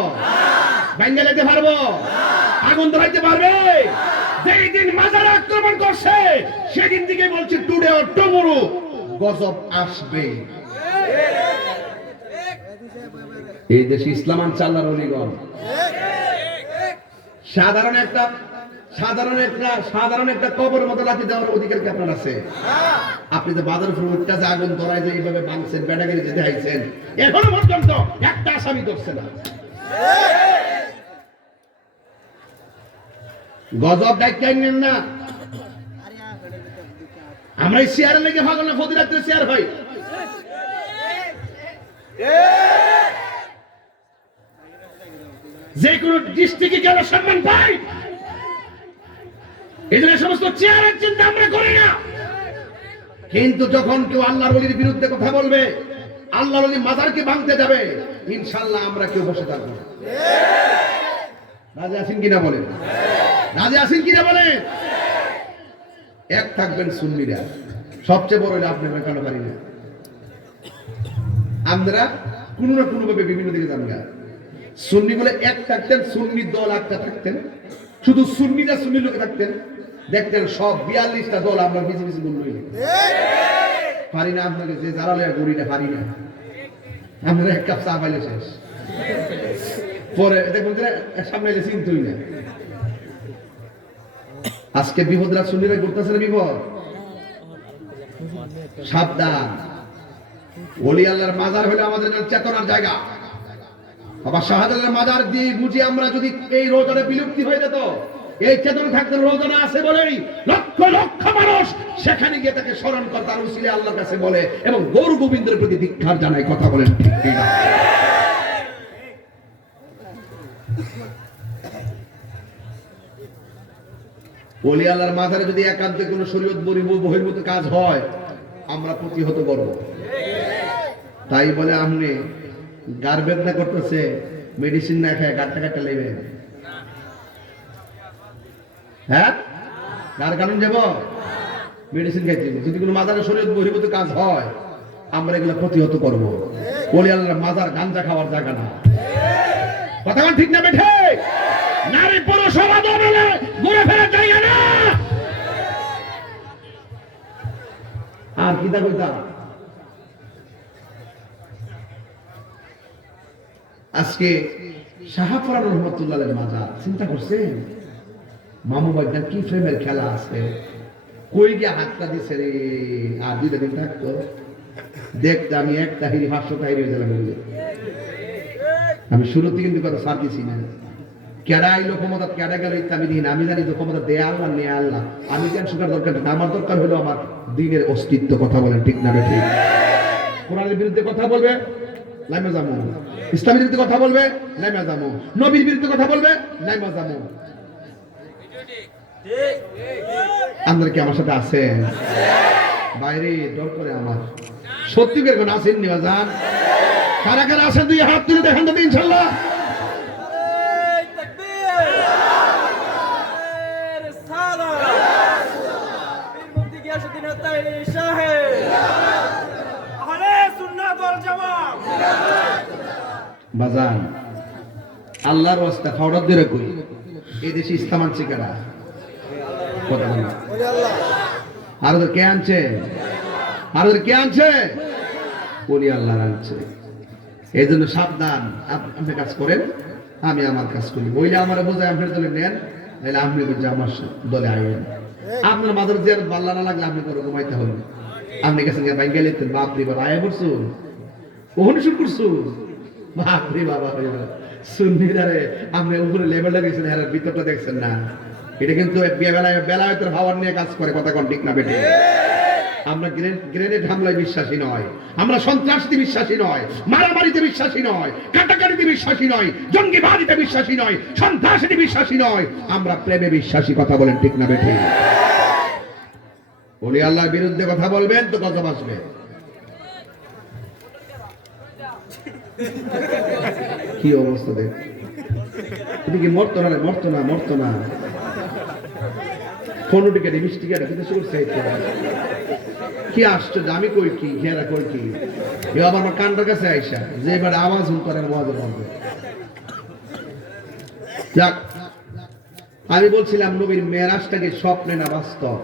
ভাঙ্গা লেতে পারবো আগুন ধরাইতে পারবে যেই দিন মাজার আক্রমণ করছে সেদিন থেকে বলছি টুডে অর টুমরো গজব আসবে এই দেশে ইসলাম আনছে আল্লাহর ওলিগণ সাধারণ একটা কবর মতো লাঠি দেওয়ার অধিকার কি আপনার আছে আপনি তো বাজার ফুটটা যে আগুন ধরায় যে এইভাবে ভাঙছেন ব্যাটাগিরি যেতে আইছেন এখনো পর্যন্ত একটা আসামি ধরছে না গজব দায়িত্ব নেন না। আমরা এই শেয়ারের লেগে ভালো না, ফদিলাতে শেয়ার হয়। যে কোনো ডিস্ট্রিক্টে গেলে সম্মান পাই, এই জন্য সমস্ত চেয়ারের চিন্তা আমরা করি না। কিন্তু যখন কেউ আল্লাহর ওলির বিরুদ্ধে কথা বলবে, আল্লাহর ওলি মাজারকে ভাঙতে যাবে, ইনশাআল্লাহ আমরা কেউ বসে থাকবো। রাজি আছেন কিনা বলেন? রাজি আছেন কিনা বলেন? এক থাকবেন সুন্নিরা, সবচেয়ে বড় আপনি কেন পারি না, আমরা কোনো না কোনো ভাবে বিভিন্ন দিকে যান গা। সুন্নি বলে এক থাকতেন, সুন্নি দল একটা থাকতেন, শুধু সুন্নিরা সুন্নি লোকে থাকতেন, দেখতেন সব 42টা দল আমরা বেশি বেশি গুণ লইলে পারি না। আপনাকে যে জারালে গড়িটা পারি না, আমরা এক কাপ চা পাইলে শেষ, পরে দেখবেন সামনে এলে চিন্তুই না। আজকে বিপদরা সুন্নিরা ঘুরতেছে না, বিপদ। সাবধান, ওলি আল্লাহর মাজার হলো আমাদের চেতনার জায়গা। বাবা শাহজালালের মাজার দিয়ে বুঝি আমরা যদি এই রোজারে বিলুপ্তি হয়ে যেত, এই চেতনা থাকতে রোজানা আছে বলেই লক্ষ লক্ষ মানুষ সেখানে গিয়ে তাকে স্মরণ করে, তার উসিলে আল্লাহর কাছে বলে এবং গৌর গোবিন্দের প্রতি ধিক্কার জানায়। কথা বলেন ঠিক কিনা? ওলি আল্লাহর মাজারে যদি একান্তে কোনো শরীয়ত বহির্ভূত কাজ হয়, আমরা প্রতিহত করব। তাই বলে আপনি গার বেদনা করতেছে, মেডিসিন না খায় গাড়টা কাটতে লাগবে, হ্যাঁ গার কারণ যাব মেডিসিন খাইতে। যদি কোনো মাজারে শরীয়ত বহির্ভূত কাজ হয়, আমরা এগুলো প্রতিহত করব। ওলি আল্লাহর মাজার গাঞ্জা খাওয়ার জায়গা না। কথা ঠিক না বেঠে? নারী পুরুষ সমাজ মিলে ঘুরে ফেরা যায় না। আর কি দা কইতা, আজকে শাহফরান রহমতুল্লাহের মাজার চিন্তা করছেন? মামু ভাইজান কি ফ্রেমের খেলা আছে, কই গিয়ে হাতটা দিছে রে। আর 2 দিন থাকতো দেখতে আমি এক তাহিরি 500 তাহিরি হয়ে গেলাম। আমি শুরুতে কিন্তু কথা সার দিছি না, কেডা আইলো ক্ষমতা, কেডা গেল ইত্যাদি দিন আমি জানি তো ক্ষমতা দেয়া আল্লাহ, নেয়া আল্লাহ। আমি কেন সুখার দরকার, আমার দরকার হলো আমার দিনের অস্তিত্ব। কথা বলেন ঠিক না ঠিক? কোরআনের বিরুদ্ধে কথা বলবে, লাইমা যাবো। ইসলামের বিরুদ্ধে কথা বলবে, লাইমা যাবো। নবীর বিরুদ্ধে কথা বলবে, লাইমা যাবো। আপনারা কি আমার সাথে আছেন? বাইরে ডর করে আমার সত্যি করে কোন আছেন নিবা যান? কারা কারা আছেন 2 হাত তুলে দেখান তো ইনশাআল্লাহ। বাজান আল্লাহর রাস্তা খাওয়ার দিয়ে কই, এই দেশে ইসলাম আনছে কারা? কথা বলেন। আর ওদের কে আনছে? আর ওদের কে আনছে? ওলি আল্লাহ আনছে। এই জন্য সাবধান, আপনি কাজ করেন, আমি আমার কাজ করি। বইলে আমার বোঝায় আপনার দলে নেন, তাহলে আপনি বলছে আমার দলে আইন। আপনার মাদার জিয়ারত ভালো না লাগলে আপনি করে ঘুমাইতে হবে। আপনি গেছেন ভাই গেলে বাপ রে বাবা আয় করছো, ওখানে শুরু করছো, বাপ রে বাবা সুন্নিরারে আপনি উপরে লেভেলটা দেখছেন, এর ভিতরটা দেখছেন না। এটা কিন্তু বেলায়েতের ভাওয়ার নিয়ে কাজ করে। কথা কোন ঠিক না বেটে? আমরা গ্রেনেড হামলায় বিশ্বাসী নয়, আমরা সন্ত্রাসীতে বিশ্বাসী নয়, মারামারিতে বিশ্বাসী নয়, কাটাকাটিতে বিশ্বাসী নয়, জঙ্গিবাদীতে বিশ্বাসী নয়, সন্ত্রাসীতে বিশ্বাসী নয়, আমরা প্রেমে বিশ্বাসী। কথা বলেন ঠিক না বেটে? ওলি আল্লাহর বিরুদ্ধে কথা বলবেন তো গজব আসবে। কি অবস্থা দেখ, তুমি কি মরতো না? মরতো না। কোন টিকেটে মিষ্টি কেটে কিন্তু শুরু চাইতে কি আশ্চর্য। আমি কই কি ঘেরা কই কি আবার আমার কানটার কাছে আইসা যে এবার আওয়াজ হুন করে মজা পাবে। যাক, আমি বলছিলাম নবীর মেরাজটাকে স্বপ্নে না বাস্তব?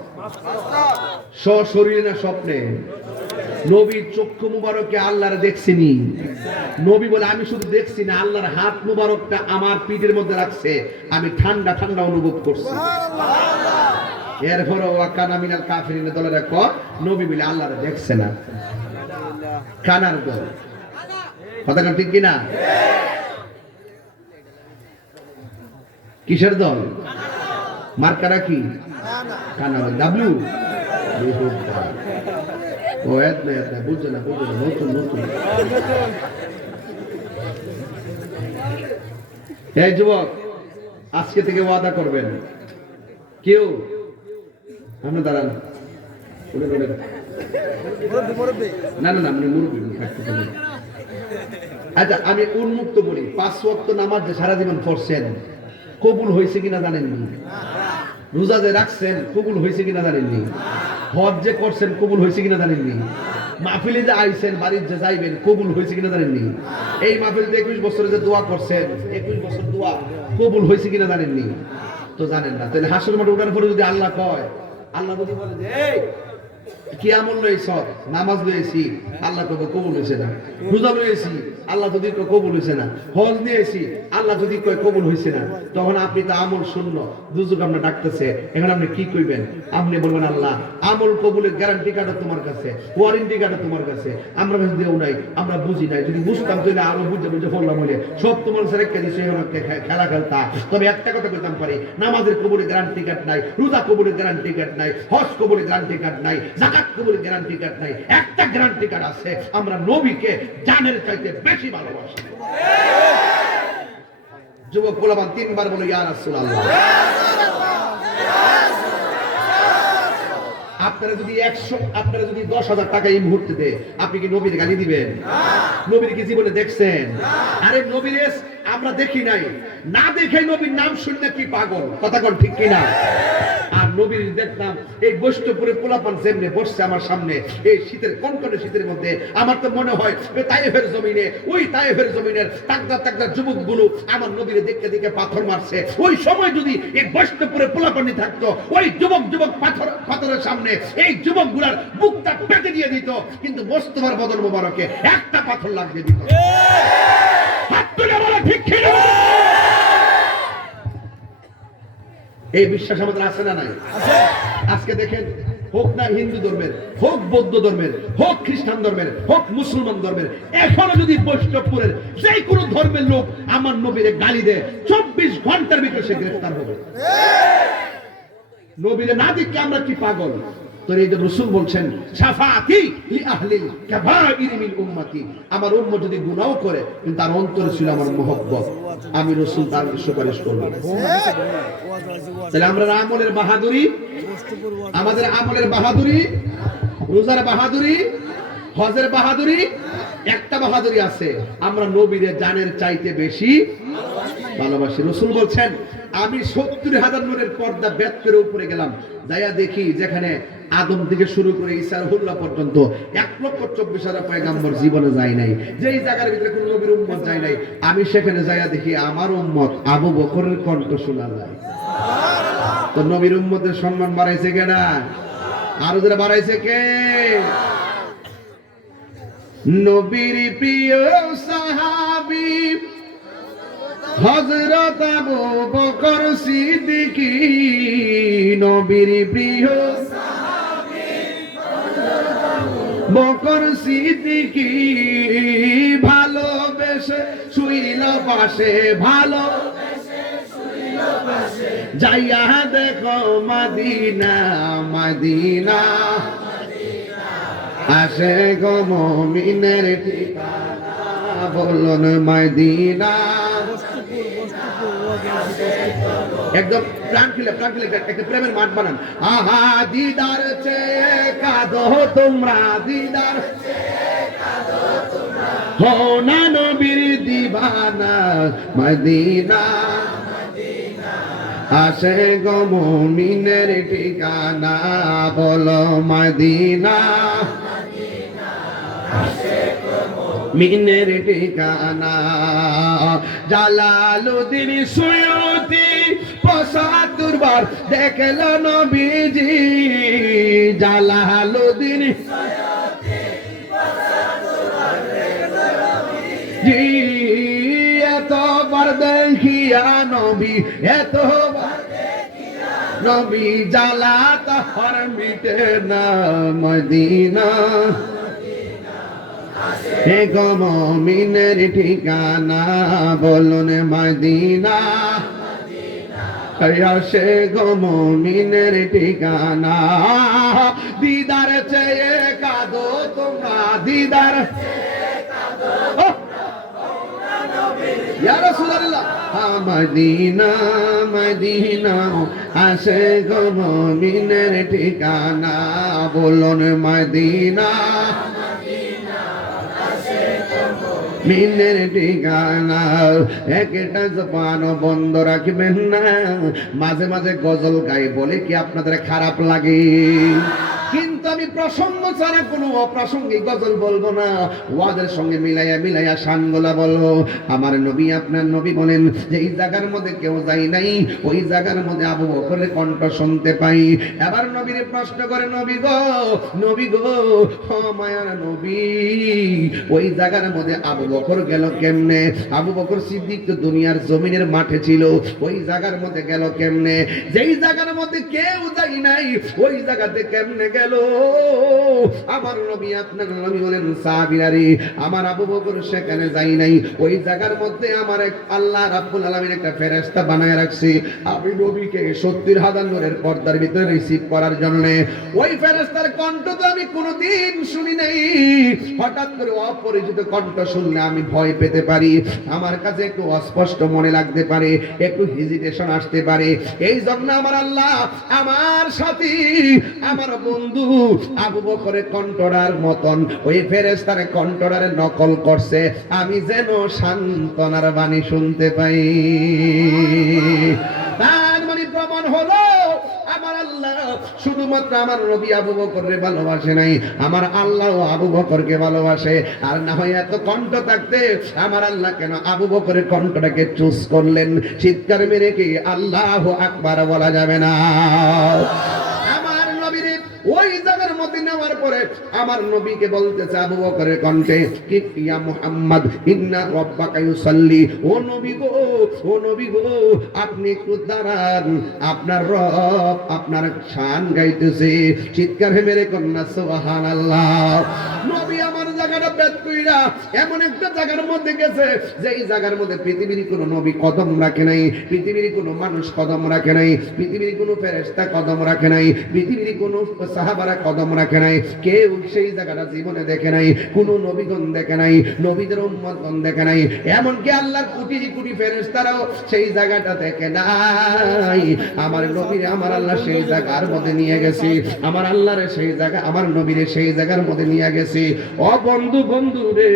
সশরীরে না স্বপ্নে? নবীর চক্ষু মুবারকে আল্লাহর দেখছিনি। নবী বলে আমি শুধু দেখছি না, আল্লাহর হাত মুবারকটা আমার পিঠের মধ্যে রাখছে, আমি ঠান্ডা ঠান্ডা অনুভব করছি। এরপরে ওয়াকানা মিনাল কাফিরিন দলেরা কয় নবী বলে আল্লাহর দেখছে না, কানার দল। কথা ঠিক কিনা? কিসের দল? মার্কারা কি কানা ডাব্লিউ ও এত না বুঝছো না নতুন এই যুবক আজকে থেকে ওয়াদা করবেন কেউ আমরা দাঁড়ান না মানে মুরব্বী থাকতে পারি। আচ্ছা আমি উন্মুক্ত বলি 5 ওয়াক্ত নামাজ যে সারা জীবন পড়ছেন কবুল হয়েছে কিনা জানেননি? রোজা যে রাখছেন কবুল হয়েছে কিনা জানেননি? হজ যে করছেন কবুল হয়েছে কিনা জানেননি? মাহফিলে যে আইছেন বাড়ির যে যাইবেন কবুল হয়েছে কিনা জানেননি? এই মাহফিলে 21 বছরে যে দোয়া করছেন 21 বছর দোয়া কবুল হয়েছে কিনা জানেননি? তো জানেন না। তাহলে হাসরের মাঠে ওঠার পরে যদি আল্লাহ কয়, আল্লাহ যদি বলে যে এই কি আমল লইছ, নামাজ লইছি, আল্লাহ কবে কবুল হয়েছে না। রোজা লইছি, আল্লাহ যদি কবুল হয়েছে না। হজ নিয়েছি, আল্লাহ যদি কয় কবুল হয়েছে না, তখন আপনি তো আমল শূন্য, দুজক আমরা ডাকতেছে। এখন আপনি কি কইবেন? আপনি বলবেন আল্লাহ আমল কবুলের গ্যারান্টি কার্ড তোমার কাছে, ওয়ারেন্টি কার্ড তোমার কাছে, আমরা কাছে দেও নাই, আমরা বুঝি নাই। যদি বুঝতাম তাহলে আরো বুঝে বললাম বলে সব তোমার কাছে রেখে দিছে, এখন খেলা খেলতা। তবে একটা কথা কইতাম পারি, নামাজের কবুলের গ্যারান্টি কার্ড নাই, রোজা কবুলের গ্যারান্টি কার্ড নাই, হজ কবুলের গ্যারান্টি কার্ড নাই, যাকাত কবুলের গ্যারান্টি কার্ড নাই। একটা গ্যারান্টি কার্ড আছে, আমরা নবীকে জানের চাইতে বেশি ভালোবাসি। যুবক পোলাপান 3 বার বলো ইয়া রাসূলুল্লাহ। আপনারা যদি 10,000 টাকা এই মুহূর্তে দেয়, আপনি কি নবীর গালি দিবেন? নবীর কি জীবনে দেখছেন? আরে নবীর আমরা দেখি নাই, না দেখে নবীর নাম শুনলে কি পাগল? কথা কোন ঠিক কিনা? আর নবীর দেখলাম এই বৈষ্ণবপুরে পোলাপান যেমনে বসছে আমার সামনে, এই শীতের কনকনে শীতের মধ্যে, আমার তো মনে হয় তায়েফের জমিনে, ওই তায়েফের জমিনের তাগদা যুবকগুলো আমার নবীরে দেখে পাথর মারছে। ওই সময় যদি এই বৈষ্ণবপুরে পোলাপানি থাকতো, ওই যুবক পাথরের সামনে এই যুবকগুলার বুকটা পেটে দিয়ে দিত, কিন্তু মোস্তফার বদন মোবারকে একটা পাথর লাগিয়ে দিত। হাত তুলে বলো ঠিক কিনা? এই বিশ্বাস আমাদের আছে না নাই? আজকে দেখেন, হোক না হিন্দু ধর্মের, হোক বৌদ্ধ ধর্মের, হোক খ্রিস্টান ধর্মের, হোক মুসলমান ধর্মের, এখনো যদি বৈষ্ণবপুরের যে কোনো ধর্মের লোক আমার নবীরে গালি দেয়, 24 ঘন্টার ভিতরে সে গ্রেফতার হবে। নবীরে না দেখে আমরা কি পাগল? তোর এই যে রাসূল বলছেন শাফাআতি লি আহলিল কাবাইর মিন উম্মতি, আমার উম্মত যদি গুনাহ করে কিন্তু তার অন্তরে ছিল আমার মহব্বত, আমি রাসূল তার সুপারিশ করব। তাহলে আমরা আমলের বাহাদুরি, আমাদের আমলের বাহাদুরি, রোজার বাহাদুরি, হজের বাহাদুরি, একটা বাহাদুরি আছে, আমরা নবীরে জানের চাইতে বেশি ভালোবাসি। রাসূল বলছেন আমি 70,000 নূরের পর্দা বেদ করে উপরে গেলাম, যাইয়া দেখি যেখানে আদম থেকে শুরু করে ঈসা রুহুল্লাহ পর্যন্ত 1,24,000 পয়গম্বর জীবনে যায় নাই, যেই জায়গার ভিতরে কোন নবীর উম্মত যায় নাই, আমি সেখানে যাইয়া দেখি আমার উম্মত আবু বকরের কণ্ঠ শোনা যায়। তো নবীর উম্মতের সম্মান বাড়াইছে কেনা? আরো যারা বাড়াইছে কে? নবীর প্রিয় সাহাবী হযরত আবু বকর সিদ্দিক, নবীর প্রিয় সাহাবী বকর সিদ্দিক, ভালোবেসে শুইল পাশে, ভালোবেসে শুইল পাশে, যাইয়া দেখো মদিনা মদিনা, আসে গো মুমিনের ঠিকানা, বলুন মদিনা। একদম প্রাণ খুলে একটা প্রেমের মাঠ বানান। আহা দিদার চেয়ে কাঁদো তোমরা, দিদার চেয়ে কাঁদো তোমরা, হো না নবীর দিবানা মদিনা, আসে গো মুমিনের ঠিকানা, বলো মদিনা মিনের ঠিকানা। জালালউদ্দিন সুয়ুতি ৭৫ বার দেখল নবীজি, জালালউদ্দিন সুয়ুতি ৭৫ বার দেখল নবীজি, এতবার দেখিয়া নবী, এতবার দেখিয়া নবী, জ্বালা তাহার মিটে না মদিনা, হে গো মুমিনের ঠিকানা, বলুন মদিনা আসে গো মুমিনের ঠিকানা দিদার চেয়ে কাঁদো তোমরা দিদার ইয়া রাসূলুল্লাহ মদিনা মদিনা আসে গো মুমিনের ঠিকানা বলুন মদিনা মিনের ঠিকানা একটা জবান বন্ধ রাখবেন না মাঝে মাঝে গজল গাই বলে কি আপনাদের খারাপ লাগে কিন্তু আমি প্রসঙ্গ ছাড়া কোনো অপ্রাসঙ্গিক গজল বলবো না ওয়াজের সঙ্গে মিলাইয়া মিলাইয়া শানগুলা বলবো আমার নবী আপনার নবী বলেন যে এই জায়গার মধ্যে কেউ যায় নাই ওই জায়গার মধ্যে আবু বকরের কণ্ঠ শুনতে পাই এবার নবীরে প্রশ্ন করে নবী গো মায়ার নবী ওই জায়গার মধ্যে আবু বকর গেল কেমনে আবু বকর সিদ্দিক তো দুনিয়ার জমিনের মাঠে ছিল ওই জায়গার মধ্যে গেল কেমনে যেই জায়গার মধ্যে কেউ যায় নাই ওই জায়গাতে কেমনে গেল আমার নবী আপনার নবী বলেন সাহাবীরা আমার আবু বকর সেখানে যাই নাই ওই জায়গার মধ্যে আমার এক আল্লাহ রাব্বুল আলামিন একটা ফেরেশতা বানায় রাখছে আমি নবীকে 70,000 নূরের পর্দার ভিতরে রিসিভ করার জন্য ওই ফেরেশতার কণ্ঠ তো আমি কোনোদিন শুনি নাই হঠাৎ করে অপরিচিত কণ্ঠ শুনলে আমি ভয় পেতে পারি আমার কাছে একটু অস্পষ্ট মনে লাগতে পারে একটু হেজিটেশন আসতে পারে এই জন্য আমার আল্লাহ আমার সাথী আমার বন্ধু আবু বকরের কণ্ঠটার মতন ওই ফেরেশতার কণ্ঠটার নকল করছে আমি যেন সান্ত্বনার বাণী শুনতে পাই তার মানে প্রমাণ হলো আমার আল্লাহ শুধুমাত্র আমার নবী আবু বকরকে ভালোবাসে নাই আমার আল্লাহ আবু বকরকে ভালোবাসে আর না হয় এত কণ্ঠ থাকতে আমার আল্লাহ কেন আবু বকরের কণ্ঠটাকে চুজ করলেন চিৎকার মেরে কি আল্লাহু আকবার বলা যাবে না আমার নবীর ওই জায়গার মধ্যে নেওয়ার পরে আমার নবীকে বলতেছে আবু বকরের কণ্ঠে কি ইয়া মুহাম্মদ ইন্না রাব্বাকা ইউসাল্লি ও নবী গো আপনি একটু দাঁড়ান আপনার রব আপনার শান গাইতেছে চিৎকার মেরে কন্যা সুবহানাল্লাহ নবী আমার জায়গাটা বেদ কইরা এমন একটা জায়গার মধ্যে গেছে যেই জায়গার মধ্যে পৃথিবীর কোনো নবী কদম রাখে নাই পৃথিবীর কোনো মানুষ কদম রাখে নাই পৃথিবীর কোনো ফেরেশতা কদম রাখে নাই পৃথিবীর কোনো সাহাবারা কদম রাখে নাই কেউ সেই জায়গাটা জীবনে দেখে নাই কোনো নবীগণ দেখে নাই নবীদের উম্মতগণ দেখে নাই এমনকি আল্লাহর কোটি কোটি ফেরেশতারাও সেই জায়গাটা দেখে নাই আমার নবীরে আমার আল্লাহ সেই জায়গার মধ্যে নিয়ে গেছে আমার আল্লাহরে সেই জায়গা আমার নবীরে সেই জায়গার মধ্যে নিয়ে গেছে ও বন্ধু রে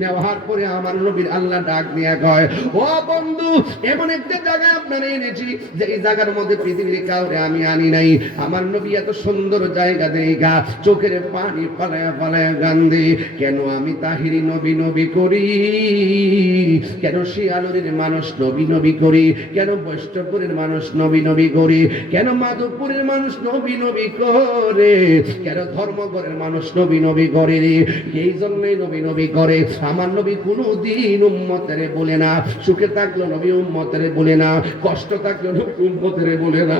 নেওয়ার পরে আমার নবীর আল্লাহ ডাক দিয়ে কয় ও বন্ধু এমন একটা জায়গায় আপনারা এনেছি যে এই জায়গার মধ্যে পৃথিবীর কাউরে আমি আনি নাই আমার নবী এত সুন্দর জায়গা দেইগা চোখের পানি পালায়া পালায়া গান্ধী কেন আমি তাহিরি নবী করি কেন শিয়ালুরের মানুষ নবী করি কেন বৈষ্ণবপুরের মানুষ নবী করি কেন মাধবপুরের মানুষ নবী করে কেন ধর্মগড়ের মানুষ নবী করে এই জন্যই নবী করে আমার নবী কোনদিন উম্মতেরে বলে না সুখে থাকলো নবী উম্মতেরে বলে না কষ্ট থাকলো নবী উম্মতেরে বলে না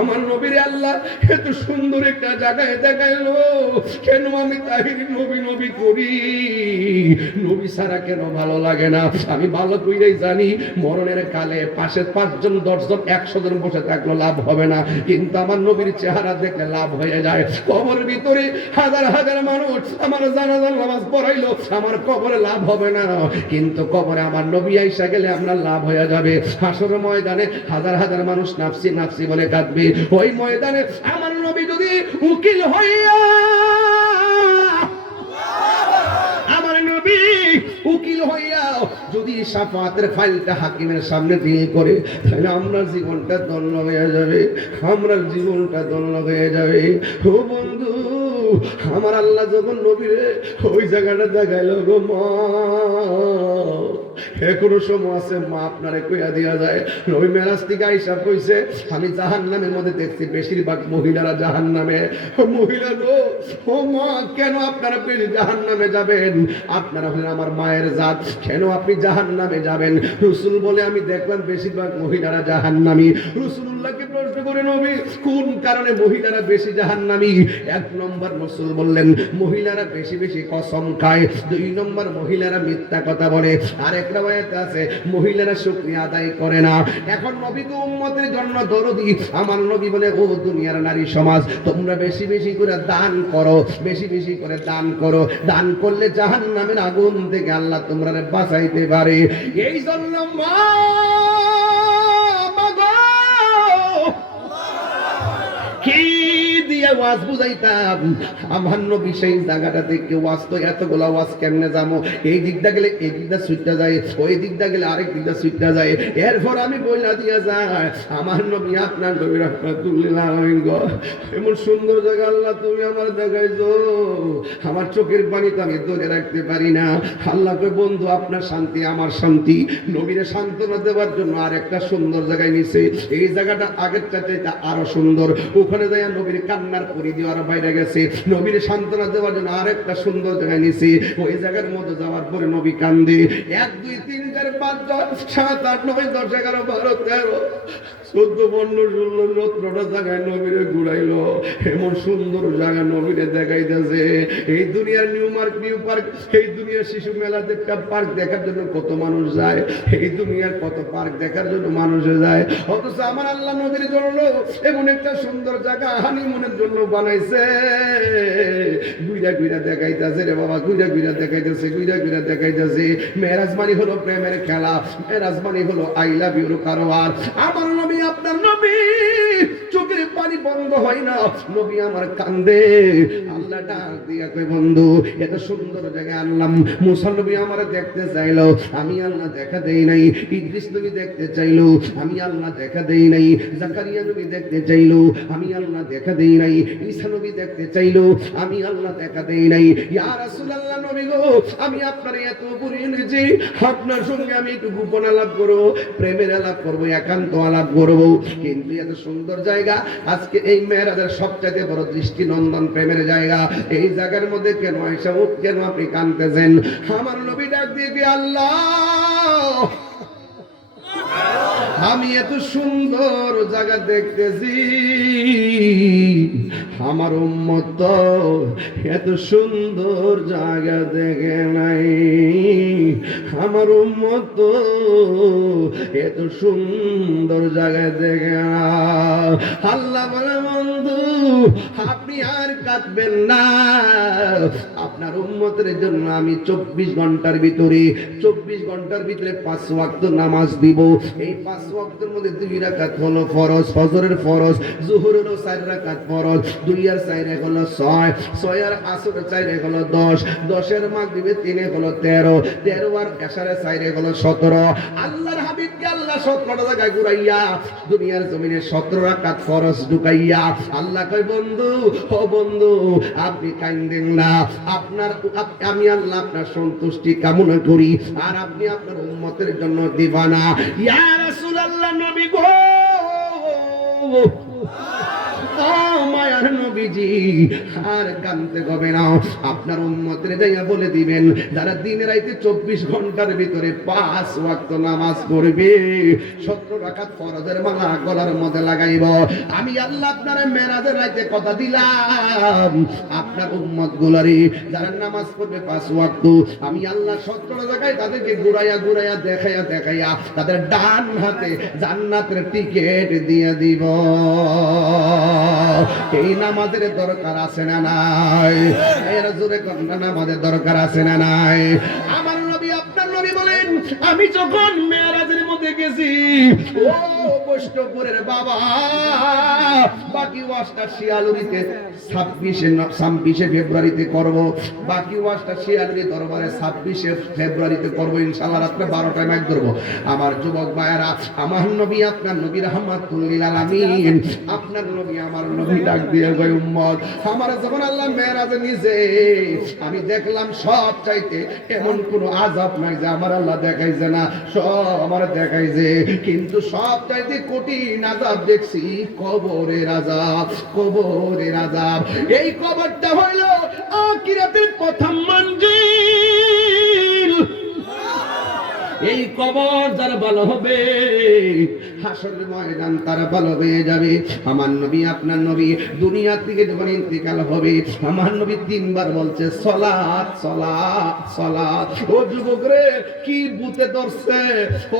আমার নবীর আল্লাহ এত সুন্দর একটা জায়গায় দেখাইলো কেন আমি তাহিরি নবী করি নবী ছাড়া কেন ভালো লাগে না আমি ভালো কইরাই জানি মরণের কালে পাশে 5 জন 10 জন 100 জন বসে থাকলো লাভ হবে না কিন্তু আমার নবীর চেহারা দেখলে লাভ হয়ে যায় কবরের ভিতরে হাজার হাজার মানুষ আমার জানাজার নামাজ পড়াইলো আমার কবরে লাভ হবে না কিন্তু কবরে আমার নবী আইসা গেলে আমরা লাভ হয়ে যাবে হাসরের ময়দানে হাজার হাজার মানুষ নাফসি বলে কাঁদবে ওই ময়দানে আমার নবী যদি উকিল হইয়া আমার নবী উকিল হইয়া যদি শাফাতের ফাইলটা হাকিমের সামনে দিয়ে করে তাহলে আমরা জীবনটা ধন্য হয়ে যাবে ও বন্ধু আমার আল্লাহ যখন নবীরে ওই জায়গাটা দেখাইল গো মা এখনো সময় আছে মা আপনারে কইয়া দিয়া যায় নবী মেরাজ থেকে আইসা কইছে আমি জাহান্নামের মধ্যে দেখছি বেশিরভাগ মহিলারা জাহান্নামে মহিলা গো ও মা কেন আপনারা বেশি জাহান্নামে যাবেন আপনারা হলেন আমার মায়ের জাত কেন আপনি জাহান্নামে যাবেন রাসূল বলে আমি দেখলাম বেশিরভাগ মহিলারা জাহান্নামী রাসূলুল্লাহকে প্রশ্ন করে নবী কোন কারণে মহিলারা বেশি জাহান্নামী? 1 নম্বর রাসূল বললেন মহিলারা বেশি বেশি কসম খায়। 2 নম্বর মহিলারা মিথ্যা কথা বলে। আরেক রওয়ায়াতে আছে মহিলারা শুকরিয়া আদায় করে না। এখন নবী তো উম্মতের জন্য দরদি। আমার নবী বলে ও দুনিয়ার নারী সমাজ তোমরা বেশি বেশি করে দান করো, বেশি বেশি করে দান করো। দান করলে জাহান্নামের আগুন থেকে আল্লাহ তোমরা বাঁচাইতে পারে। এই জন্য মা কি দিয়ে ওয়াজ বুঝাইতাম। আমার নবী সেই জায়গাটা থেকে ওয়াজ তো এতগুলা ওয়াজ কেমনে যাবো? এই দিকটা গেলে এই দিকটা সুইটটা যায়, ওই দিকটা গেলে আরেক দিকটা সুইটটা যায়। এরপর আমি বইলা দিয়া যায় আমার নবী আপনার নবী রাহমাতুল্লাহ আলাইহি গো এমন সুন্দর জায়গা আল্লাহ তুমি আমার দেখাইছো, আমার চোখের পানি তো আমি ধরে রাখতে পারি না। আল্লাহ কই বন্ধু আপনার শান্তি আমার শান্তি। নবীরে সান্ত্বনা দেওয়ার জন্য আর একটা সুন্দর জায়গায় নিছে। এই জায়গাটা আগের চাইতে আরো সুন্দর। ওখানে যাই নবীর কান্নার পরিধি আরো বাইরে গেছে। নবীর সান্ত্বনা দেওয়ার জন্য আরেকটা সুন্দর জায়গায় নিছে। ওই জায়গার মধ্যে যাওয়ার পরে নবী কান্দে। 1 2 3 4 5 6 7 8 9 10 11 12 13 14 15 16 17টা জায়গায় নবীরে ঘুরাইলো। এমন সুন্দর জায়গা নবীরে দেখাইতেছে। এই দুনিয়ার নিউ পার্ক, এই দুনিয়ার শিশু মেলা দেখা পার্ক দেখার জন্য কত মানুষ যায়, এই দুনিয়ার কত পার্ক দেখার জন্য মানুষ যায়। অথচ আমার আল্লাহ নবীর জন্য এমন একটা সুন্দর জায়গা হানিমুনের জন্য বানাইছে। গুইরা গুইরা দেখাইতেছে রে বাবা, গুইরা গুইরা দেখাইতেছে, গুইরা গুইরা দেখাইতেছে। মেরাজ মানে হলো প্রেমের খেলা, মেরাজ মানে হলো আই লাভ ইউর কারবার। আমার নবী আপনার নবী চোখের পানি বন্ধ হয় না, নবী আমার কান্দে। আল্লাহ ডাক দিয়া কই বন্ধু এত সুন্দর জায়গায় আনলাম। মুসা নবী আমার দেখতে চাইলো, আমি আল্লাহ দেখা দেই নাই। ইদ্রিস নবী দেখতে চাইলো, আমি আল্লাহ দেখা দেই নাই। জাকারিয়া নবী দেখতে চাইলো, আমি আল্লাহ দেখা দেই নাই। ঈসা নবী দেখতে চাইলো, আমি আল্লাহ দেখা দেই নাই। ইয়া রাসূলুল্লাহ নবী গো আমি আপনার এত উপরে এনেছি, আপনার সঙ্গে আমি একটু গোপন আলাপ করবো, প্রেমের আলাপ করবো, একান্ত আলাপ করবো। কিন্তু এত সুন্দর জায়গা আজকে এই মেয়েরাদের সবচাইতে বড় দৃষ্টিনন্দন প্রেমের জায়গা। এই জায়গার মধ্যে কেন আয়সা কেন আপনি কাঁদতেছেন? আমার নবী ডাক দিয়ে কি আল্লাহ আমি এত সুন্দর জায়গা দেখতেছি, আমার উম্মত এত সুন্দর জায়গা দেখে নাই। আমার উম্মত এত সুন্দর জায়গা দেখে না। আল্লাহ বলে বন্ধু আপনি আর কাঁদবেন না, আপনার উম্মতের জন্য আমি 24 ঘন্টার ভিতরে 5 ওয়াক্ত নামাজ দিব। এই 5 ওয়াক্তের মধ্যে 2 রাকাত হলো ফরজ, ফজরের ফরজ, যোহরেরও 4 রাকাত ফরজ, 2 আর 4 হলো 6, 6 আর আসরের 4 হলো 10, 10 এর মাগরিবে 3 হলো 13, 13 আর এশারের 4 হলো 17। আল্লাহর হাবিবকে আল্লাহ 17টা জায়গায় ঘুরাইয়া দুনিয়ার জমিনে 17 রাকাত ফরজ ঢুকাইয়া আল্লাহ কয় বন্ধু ও বন্ধু আপনি কাঁদেন না, আপনার আমি আল্লাহ আপনার সন্তুষ্টি কামনা করি আর আপনি আপনার উম্মতের জন্য দিবানা। ইয়া রাসূলুল্লাহ নবী গো মায়ার নবীজি আর কাঁদতে হবে না, আপনার উম্মতের যাইয়া বলে দিবেন যারা দিন রাইতে 24 ঘন্টার ভিতরে 5 ওয়াক্ত নামাজ পড়বে 17 রাকাত ফরজের মালা গলার মধ্যে লাগাইব। আমি আল্লাহ আপনার মেরাজের রাইতে কথা দিলাম আপনার উম্মত গুলারে যারা নামাজ পড়বে 5 ওয়াক্ত আমি আল্লাহ 17 জায়গায় তাদেরকে ঘুরাইয়া ঘুরাইয়া দেখাইয়া তাদের ডান হাতে জান্নাতের টিকেট দিয়ে দিব। এই নামাজের দরকার আছে না নাই? এর জোরে কন্যা নামাজের দরকার আছে না নাই? আমার নবী আপনার নবী বলেন আমি যখন মেরাজের মধ্যে গেছি ও বৈষ্ণবপুরের বাবা বাকি ওয়াজটা শিয়ালুরিতে 26 ফেব্রুয়ারিতে করব, বাকি ওয়াজটা শিয়ালুরি দরবারে 26 ফেব্রুয়ারিতে করব ইনশাআল্লাহ রাত্রে 12টায় মাইক ধরব। আমার যুবক ভাইয়েরা আমার নবী আপনার নবী রাহমাতুল লিল আলামিন আপনার নবী আমার নবী ডাক দিয়ে কয় উম্মত আমার যখন আল্লাহ মেরাজে নিছে আমি দেখলাম সব চাইতে এমন কোন আযাব নাই যে আমার আল্লাহ দেখাইছে না, সব আমার দেখাইছে। কিন্তু সব চাইতে কঠিন আযাব দেখছি কবরের আযাব, কবরের আযাব। এই কবরটা হইল আখিরাতের প্রথম মঞ্জিল। এই কবর যার ভালো হবে হাসরের ময়দান তারা ভালো হয়ে যাবে। আমার নবী আপনার নবী দুনিয়া থেকে যখন ইন্তিকাল হবে, আমার নবী তিনবার বলছে সালাত সালাত সালাত। ও যুবক রে কি ভূতে ধরছে,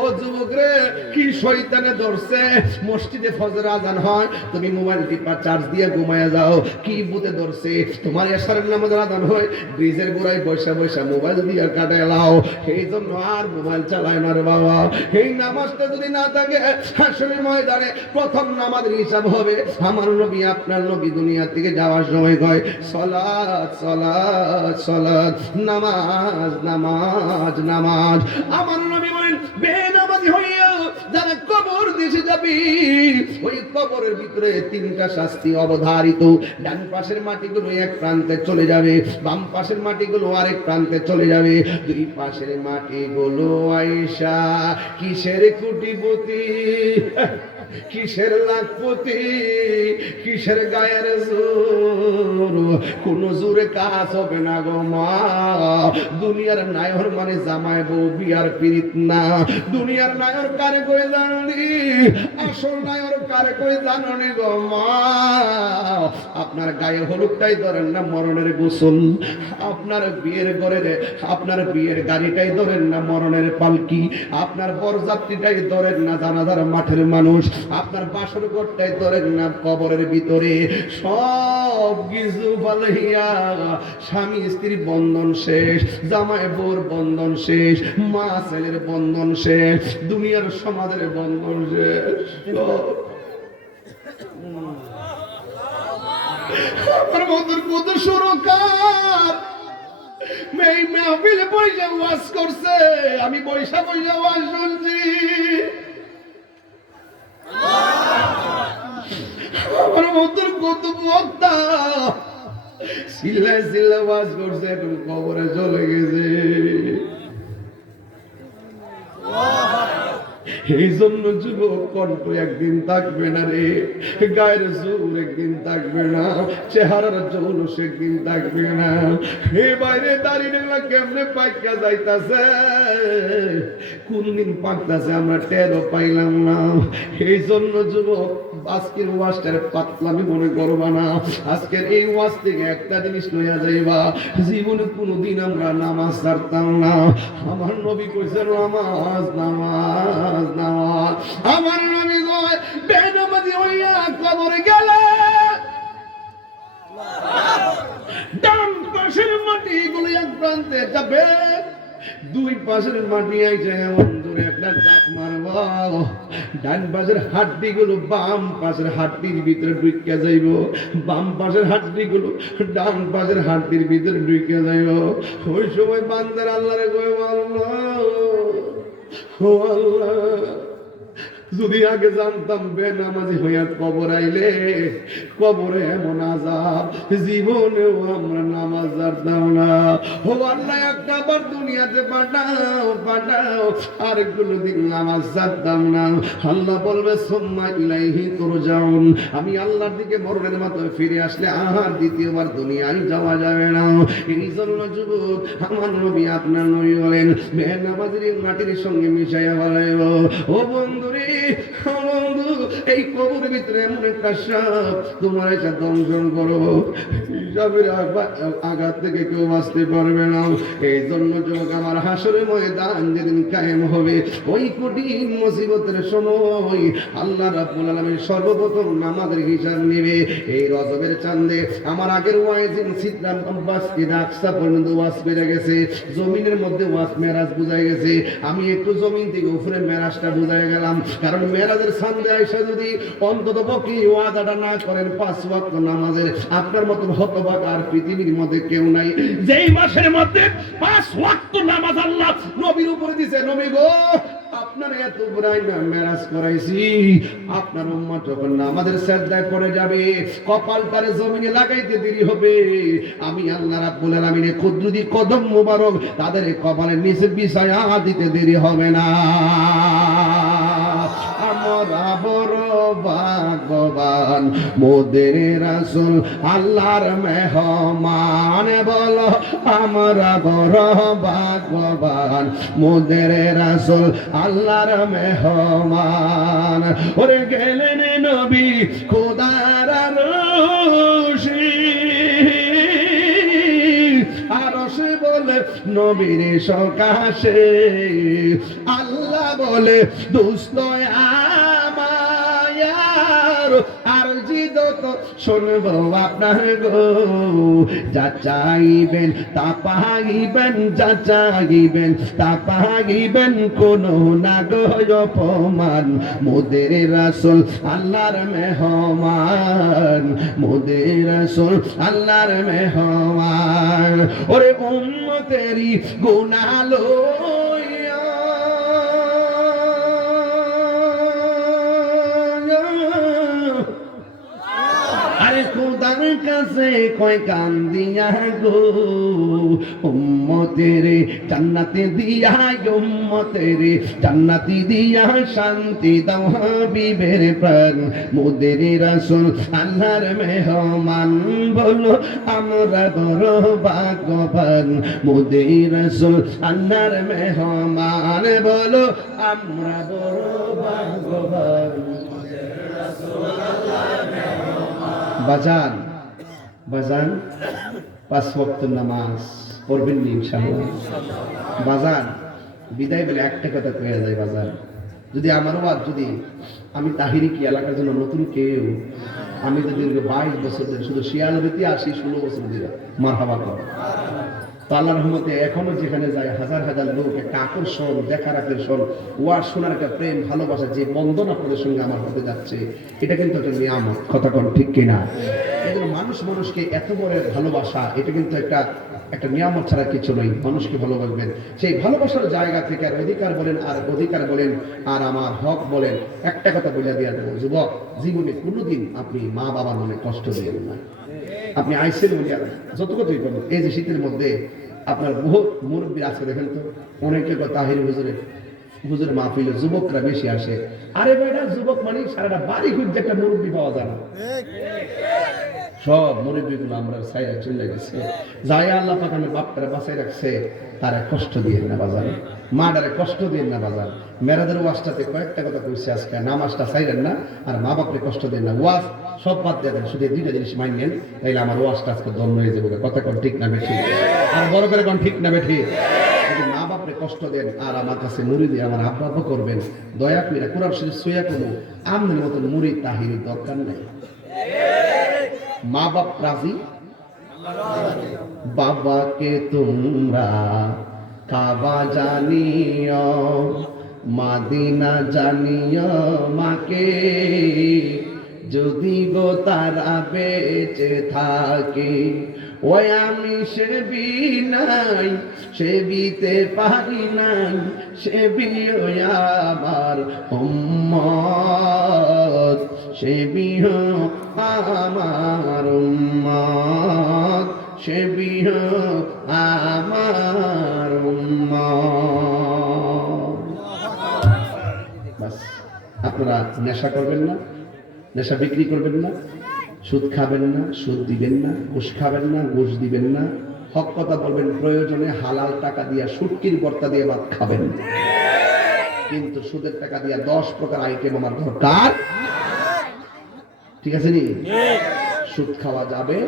ও যুবক রে কি শয়তানে ধরছে। মসজিদে ফজর আজান হয়, তুমি মোবাইল টিপা চার্জ দিয়ে ঘুমায়া যাও, কি ভূতে ধরছে। তোমার এশারের নামাজ আজান হয়, ব্রিজের গোড়ায় বৈশা বৈশা মোবাইল দিয়ে কাটায় লাও। এই জন্য আর মোবাইল চালায় না রে বাবা। এই নামাজটা যদি না থাকে হাসরের ময়দানে প্রথম নামাজের হিসাব হবে। আমার নবী আপনার নবী দুনিয়া থেকে যাওয়ার সময় কয় সালাত সালাত সালাত, নামাজ নামাজ নামাজ। আমার নবী বলেন বেনামাজি হইয়া যারা কবর দেশে যাবে, ওই কবরের ভিতরে তিনটা শাস্তি অবধারিত। ডান পাশের মাটিগুলো এক প্রান্তে চলে যাবে, বাম পাশের মাটিগুলো আরেক প্রান্তে চলে যাবে। দুই পাশের মাটিগুলো আয়েশা কিসের কোটিপতি, কিসের লাখপতি, কিসের গায়ের জোর, কোন জোরে কাজ হবে না গো মা। দুনিয়ার নায়র মানে জামাই বউ বিয়ার পিরিত না। দুনিয়ার নায়র কারে কই জানি, আসল নায়র কারে কই জানি গো মা। আপনার গায়ে হলুদটাই ধরেন না মরণের গোসল, আপনার বিয়ের ঘরের আপনার বিয়ের গাড়িটাই ধরেন না মরণের পালকি, আপনার বরযাত্রীটাই ধরেন না জানাজার মাঠের মানুষ, আপনার বাসর ঘরটাই ধরেন না কবরের ভিতরে। সব কিছু পালাইয়া স্বামী স্ত্রীর বন্ধন শেষ, জামাই বউর বন্ধন শেষ, মা ছেলের বন্ধন শেষ, দুনিয়ার সমাজের বন্ধন শেষ। আমার বন্ধুর কত সুরকার মেয়ে মেহফিলে পয়সা ওয়াজ করছে, আমি পয়সা পয়সা ওয়াজ শুনছি। আমার বন্ধুর কত বক্তা সিল্লায় সিল্লায় ওয়াজ করছে, এখন কবরে চলে গেছে। এই জন্য যুবক কণ্ঠ একদিন থাকবে না রে, গায়ের জোর একদিন থাকবে না, চেহারার জৌলুস একদিন থাকবে না। হে বাইরে দাঁড়িয়ে কেমনে পাইকা যাইতাছে, কোন দিন পাকতাছে আমরা টেরও পাইলাম না। এই জন্য যুবক আজকের ওয়াজটার পাতলামি মনে করবা না। আজকের এই ওয়াজ থেকে একটা জিনিস লইয়া যাইবা, জীবনে কোনোদিন আমরা নামাজ ছাড়তাম না। আমার নবী কইছেন নামাজ নামাজ নামাজ। আমার নবী কয় বেনামাজি হইয়া কবরে গেলে ডান পাশের মাটি গুলি এক প্রান্তে যাবে, দুই পাশের মাটি আইছে এমন দূরে একটা জাপ মারবা, ডান পাশের হাড্ডি গুলো বাম পাশের হাড্ডির ভিতরে ঢুকে যাইব, বাম পাশের হাড্ডি গুলো ডান পাশের হাড্ডির ভিতরে ঢুকে যাইব। ওই সময় বান্দার আল্লাহরে কই আল্লাহ ও আল্লাহ, যদি আগে জানতাম বেনামাজি হইয়া কবর আইলে কবরে এমন আযাব, জীবনেও আমরা নামাজ ছাড়তাম না। ও আল্লাহ একটা বার দুনিয়াতে পাঠাও পাঠাও, আর কোনোদিন নামাজ ছাড়তাম না। আল্লাহ বলবে সুম্মা ইলাইহি তুরজাউন, আমি আল্লাহর দিকে মরণের মাধ্যমে ফিরে আসলে আর দ্বিতীয়বার দুনিয়ায় যাওয়া যাবে না। এই জন্য যুবক আমার নবী আপনার নবী বলেন বেনামাজির মাটির সঙ্গে মিশাইয়া বলাইব। ও বন্ধুরে বন্ধু, এই কবরের ভিতরে এমন একটা সাপ তোমার এটা দংশন করো, হিসাবের আঘাত থেকে কেউ বাঁচতে পারবে না। এই জন্য যুবক আমার হাসরের ময়দান যেদিন কায়েম হবে, ওই কঠিন মুসিবতের সময় আল্লাহ রাব্বুল আলামিন সর্বপ্রথম নামাজের হিসাব নেবে। এই রজবের চাঁদে আমার আগের ওয়াইজিন সিদ্ধাম আব্বাসকে আকসা পর্যন্ত ওয়াজ পেরে গেছে, জমিনের মধ্যে ওয়াজ মেরাজ বুঝাই গেছে। আমি একটু জমিন থেকে উপরে মেরাজটা বুঝাই গেলাম, কারণ মেরাজের সামনে আইসা যদি অন্তত পক্ষে ওয়াদাটা না করেন 5 ওয়াক্ত নামাজের, আপনার মতো হতভাগা আর পৃথিবীর মধ্যে কেউ নাই। যেই মাসের মধ্যে 5 ওয়াক্ত নামাজ আল্লাহ নবীর উপরে দিয়েছে, নবী গো আপনার এত বুড়াই না মেরাজ করাইছি, আপনার উম্মত যখন নামাজের সিজদায় পড়ে যাবে কপালটারে জমিনে লাগাইতে দেরি হবে, আমি আল্লাহ রাব্বুল আলামিনের কুদরতি কদম মোবারক তাদের কপালের নিচে বিছায়া দিতে দেরি হবে না। আমরা বড় ভাগ্যবান মোদের রাসূল আল্লাহর মেহমান বলো আমরা বড় ভাগ্যবান মোদের রাসূল আল্লাহর মেহমান ওরে গেলেন নবী খোদার আরশে আরশে বলে নবীর সকাশে আল্লাহ বলে দোস্ত আমার আরজি যত শুনবো আপনার গো যা চাইবেন তা পাইবেন যা চাইবেন তা পাইবেন কোনো না গো অপমান মোদের রাসূল আল্লাহর মেহমান মোদের রাসূল আল্লাহর মেহমান ওরে উম্মতেরি গুনাহ লইয়া আরে খোদার কাছে কয় কান দিয়া গো উম্মতেরে জান্নাতে দিয়া উম্মতেরে জান্নাতি দিয়া শান্তি দাও হাবিবের প্রাণ মোদের রাসূল আল্লাহর মেহমান বলো আমরা বড় ভাগ্যবান মোদের রাসূল আল্লাহর মেহমান বলো আমরা বড় ভাগ্যবান বাজান বাজান পাঁচ ওয়াক্ত নামাজ পড়বেন ইনশাআল্লাহ বাজান বিদায় বলে একটা কথা কয়ে যায় বাজান যদি আমারও আর যদি আমি তাহিরি কি এলাকার জন্য নতুন কেউ আমি যদি 22 বছর ধরে শুধু শিয়ালবিতে আসি 16 বছর ধরে মারহাবা করো তো আল্লাহর রহমতে এখনো যেখানে যায় হাজার হাজার লোক একটা আকর্ষণ দেখার আকর্ষণ ওয়াজ শোনার একটা প্রেম ভালোবাসা যে বন্ধন আপনাদের সঙ্গে আমার হতে যাচ্ছে এটা কিন্তু একটা নিয়ামত কথা কোন ঠিক কিনা এই জন্য মানুষ মানুষকে এত বড় ভালোবাসা এটা কিন্তু একটা নিয়ামত ছাড়া কিছু নয় মানুষকে ভালোবাসবেন সেই ভালোবাসার জায়গা থেকে আর অধিকার বলেন আর আমার হক বলেন একটা কথা বলে দেওয়া দেবো যুবক জীবনে কোনোদিন আপনি মা বাবার মনে কষ্ট দিবেন না আপনি আইসেন বলিয়া যতটুকুই করবেন এই যে শীতের মধ্যে আপনার বহুত মুরব্বী আজকে দেখেন তো অনেকে তাহির হুজুরের মাহফিলে যুবকরা বেশি আসে আরে বেটা যুবক মানে সারাটা বাড়ি খুঁজছে একটা মুরব্বী পাওয়া যায় না সব মুরব্বীগুলো আমরা ছায়া চলে গেছে যাই আল্লাহ পাক আমার বাপটারে বাঁচাই রাখছে তারা কষ্ট দিয়ে না বাজার মাটারে কষ্ট দিয়ে না বাজার মেরাদের ওয়াজটাতে কয়েকটা কথা কইছে আজকে নামাজটা চাইলেন না আর মা বাপরে কষ্ট দেন না ওয়াজ সব বাদ দিয়ে দেন শুধু দুইটা জিনিস মাইনেন তাইলে আমার ওয়াজটা আজকে দণ্ড হয়ে যাবে কথা কোন ঠিক না বেঠি আর বড় করে কোন ঠিক না বেঠি যদি মা বাপরে কষ্ট দেন আর আমার কাছে মুরিদ আমার আব্বা করবেন দয়া করে কোরআন শরীফ সইয়া করবো আমনের মতন মুরিদ তাহিরির দরকার নাই মা বাপ রাজি বাবাকে তোমরা কাবা জানিও মাদিনা জানিও মাকে যদি গো তারা বেঁচে থাকে ওই আমি সেবিতে পারি নাই সেবিও আমার উম্মত সেবিও আমার উম্মত সেবিও আমার উম্মত বাস আপনারা নেশা করবেন না নেশা বিক্রি করবেন না সুদ খাবেন না সুদ দিবেন না ঘুষ খাবেন না ঘুষ দিবেন না হক কথা বলবেন প্রয়োজনে হালাল টাকা দিয়া সুটকির ভর্তা দিয়ে ভাত খাবেন কিন্তু সুদের টাকা দিয়া 10 প্রকার আইটেম আমার দরকার ঠিক আছে নি সুদ খাওয়া যাবে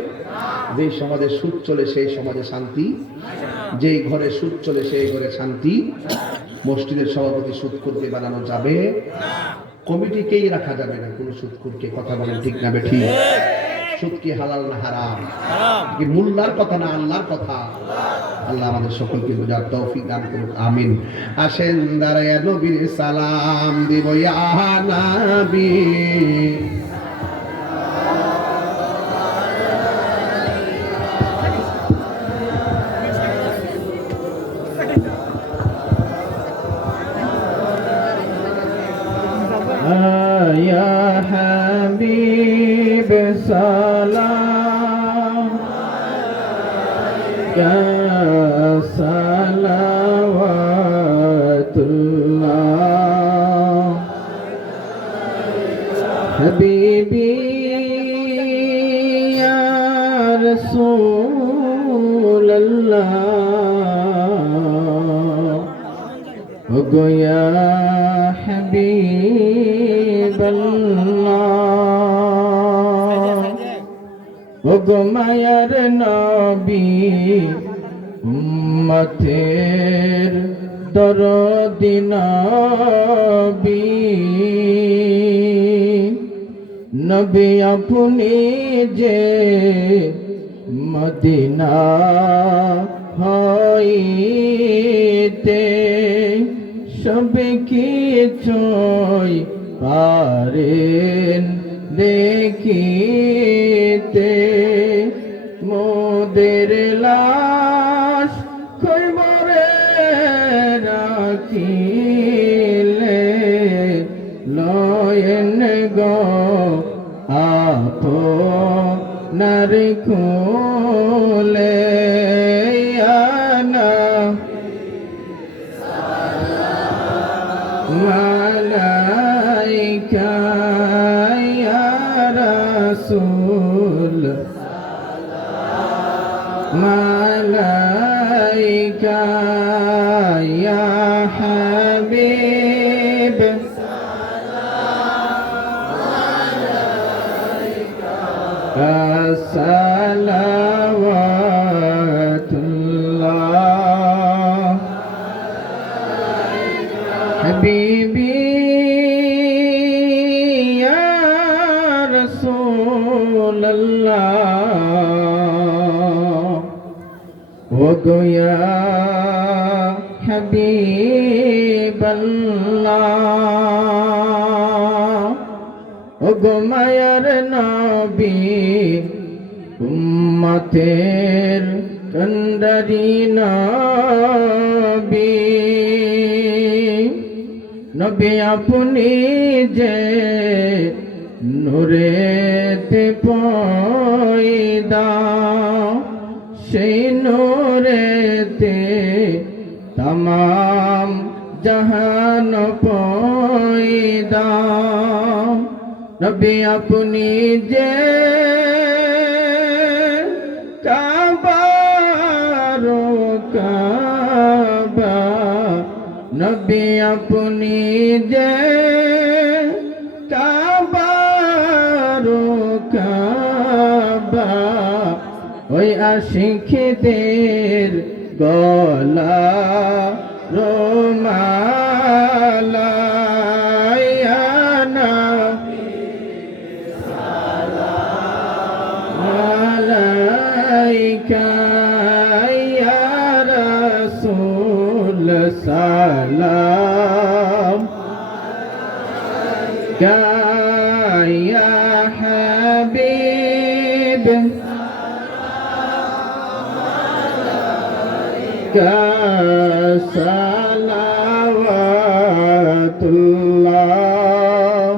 যে সমাজে সুদ চলে সেই সমাজে শান্তি যেই ঘরে সুদ চলে সেই ঘরে শান্তি মসজিদের সভাপতি সুদখোরকে বানানো যাবে কমিটিকেই রাখা যাবে না কোনো সুদখোরকে কথা বলেন ঠিক না বেঠি সুদ কি হালাল না হারাম কি মুল্লার কথা না আল্লাহর কথা আল্লাহ আমাদের সকলকে বোঝার তৌফিক দান করুক আমিন আসেন দাঁড়ায়া নবীর সালাম দিব ইয়া নবী يا حبيب سلام يا صلوات الله رسول الله ওগো ইয়া হাবিবাল্লাহ ওগো মায়ার নবী উম্মতের দরদি নবী নবী আপনি যে মদিনা হইতে সব কিছুই পারেন দেখিতে মোদের লাশ কবরে রাখিলে লয়েন গো আপনার কোলে আনা মালাইকা ইয়া রাসূল মালাইকা ইয়া হাবিব সালাওয়াতুল্লাহ হাবিবি ইয়া রাসূলুল্লাহ ওগো ইয়া হাবিবাল্লাহ ওগো মায়ার নবী উম্মতের কান্ডারি নবী নবী আপনি যে নূরেতে পয়দা সেই নূরেতে तमाम जहान पयदा नबी अपनी जे काबारो काबा नबी अपनी जे काबारो काबा ওই আশিকদের গলা রোমালায়ানা মালাইকা ইয়া রাসূল সালাম ইয়া হাবিব সালাওয়াতুল্লাহ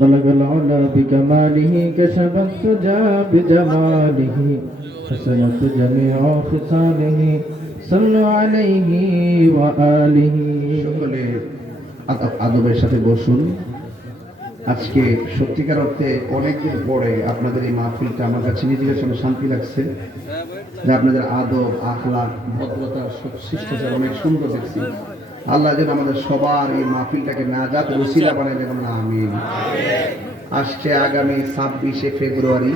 بلغ العلا بكماله كشف السجى بجماله حسنت جميع خصاله صلوا عليه وآله সকলে আদবের সাথে বসুন। আজকে সত্যিকার অর্থে অনেকদিন পরে আপনাদের এই মাহফিলটা আমার কাছে নিজের সঙ্গে শান্তি লাগছে, যে আপনাদের আদব আখলাক ভদ্রতা শিষ্টাচার অনেক সুন্দর দেখছি। আল্লাহ যেন আমাদের সবার এই মাহফিলটাকে নাজাত ওসিলা বানাই দেবেন না, আমিন। আসছে আগামী 26শে ফেব্রুয়ারি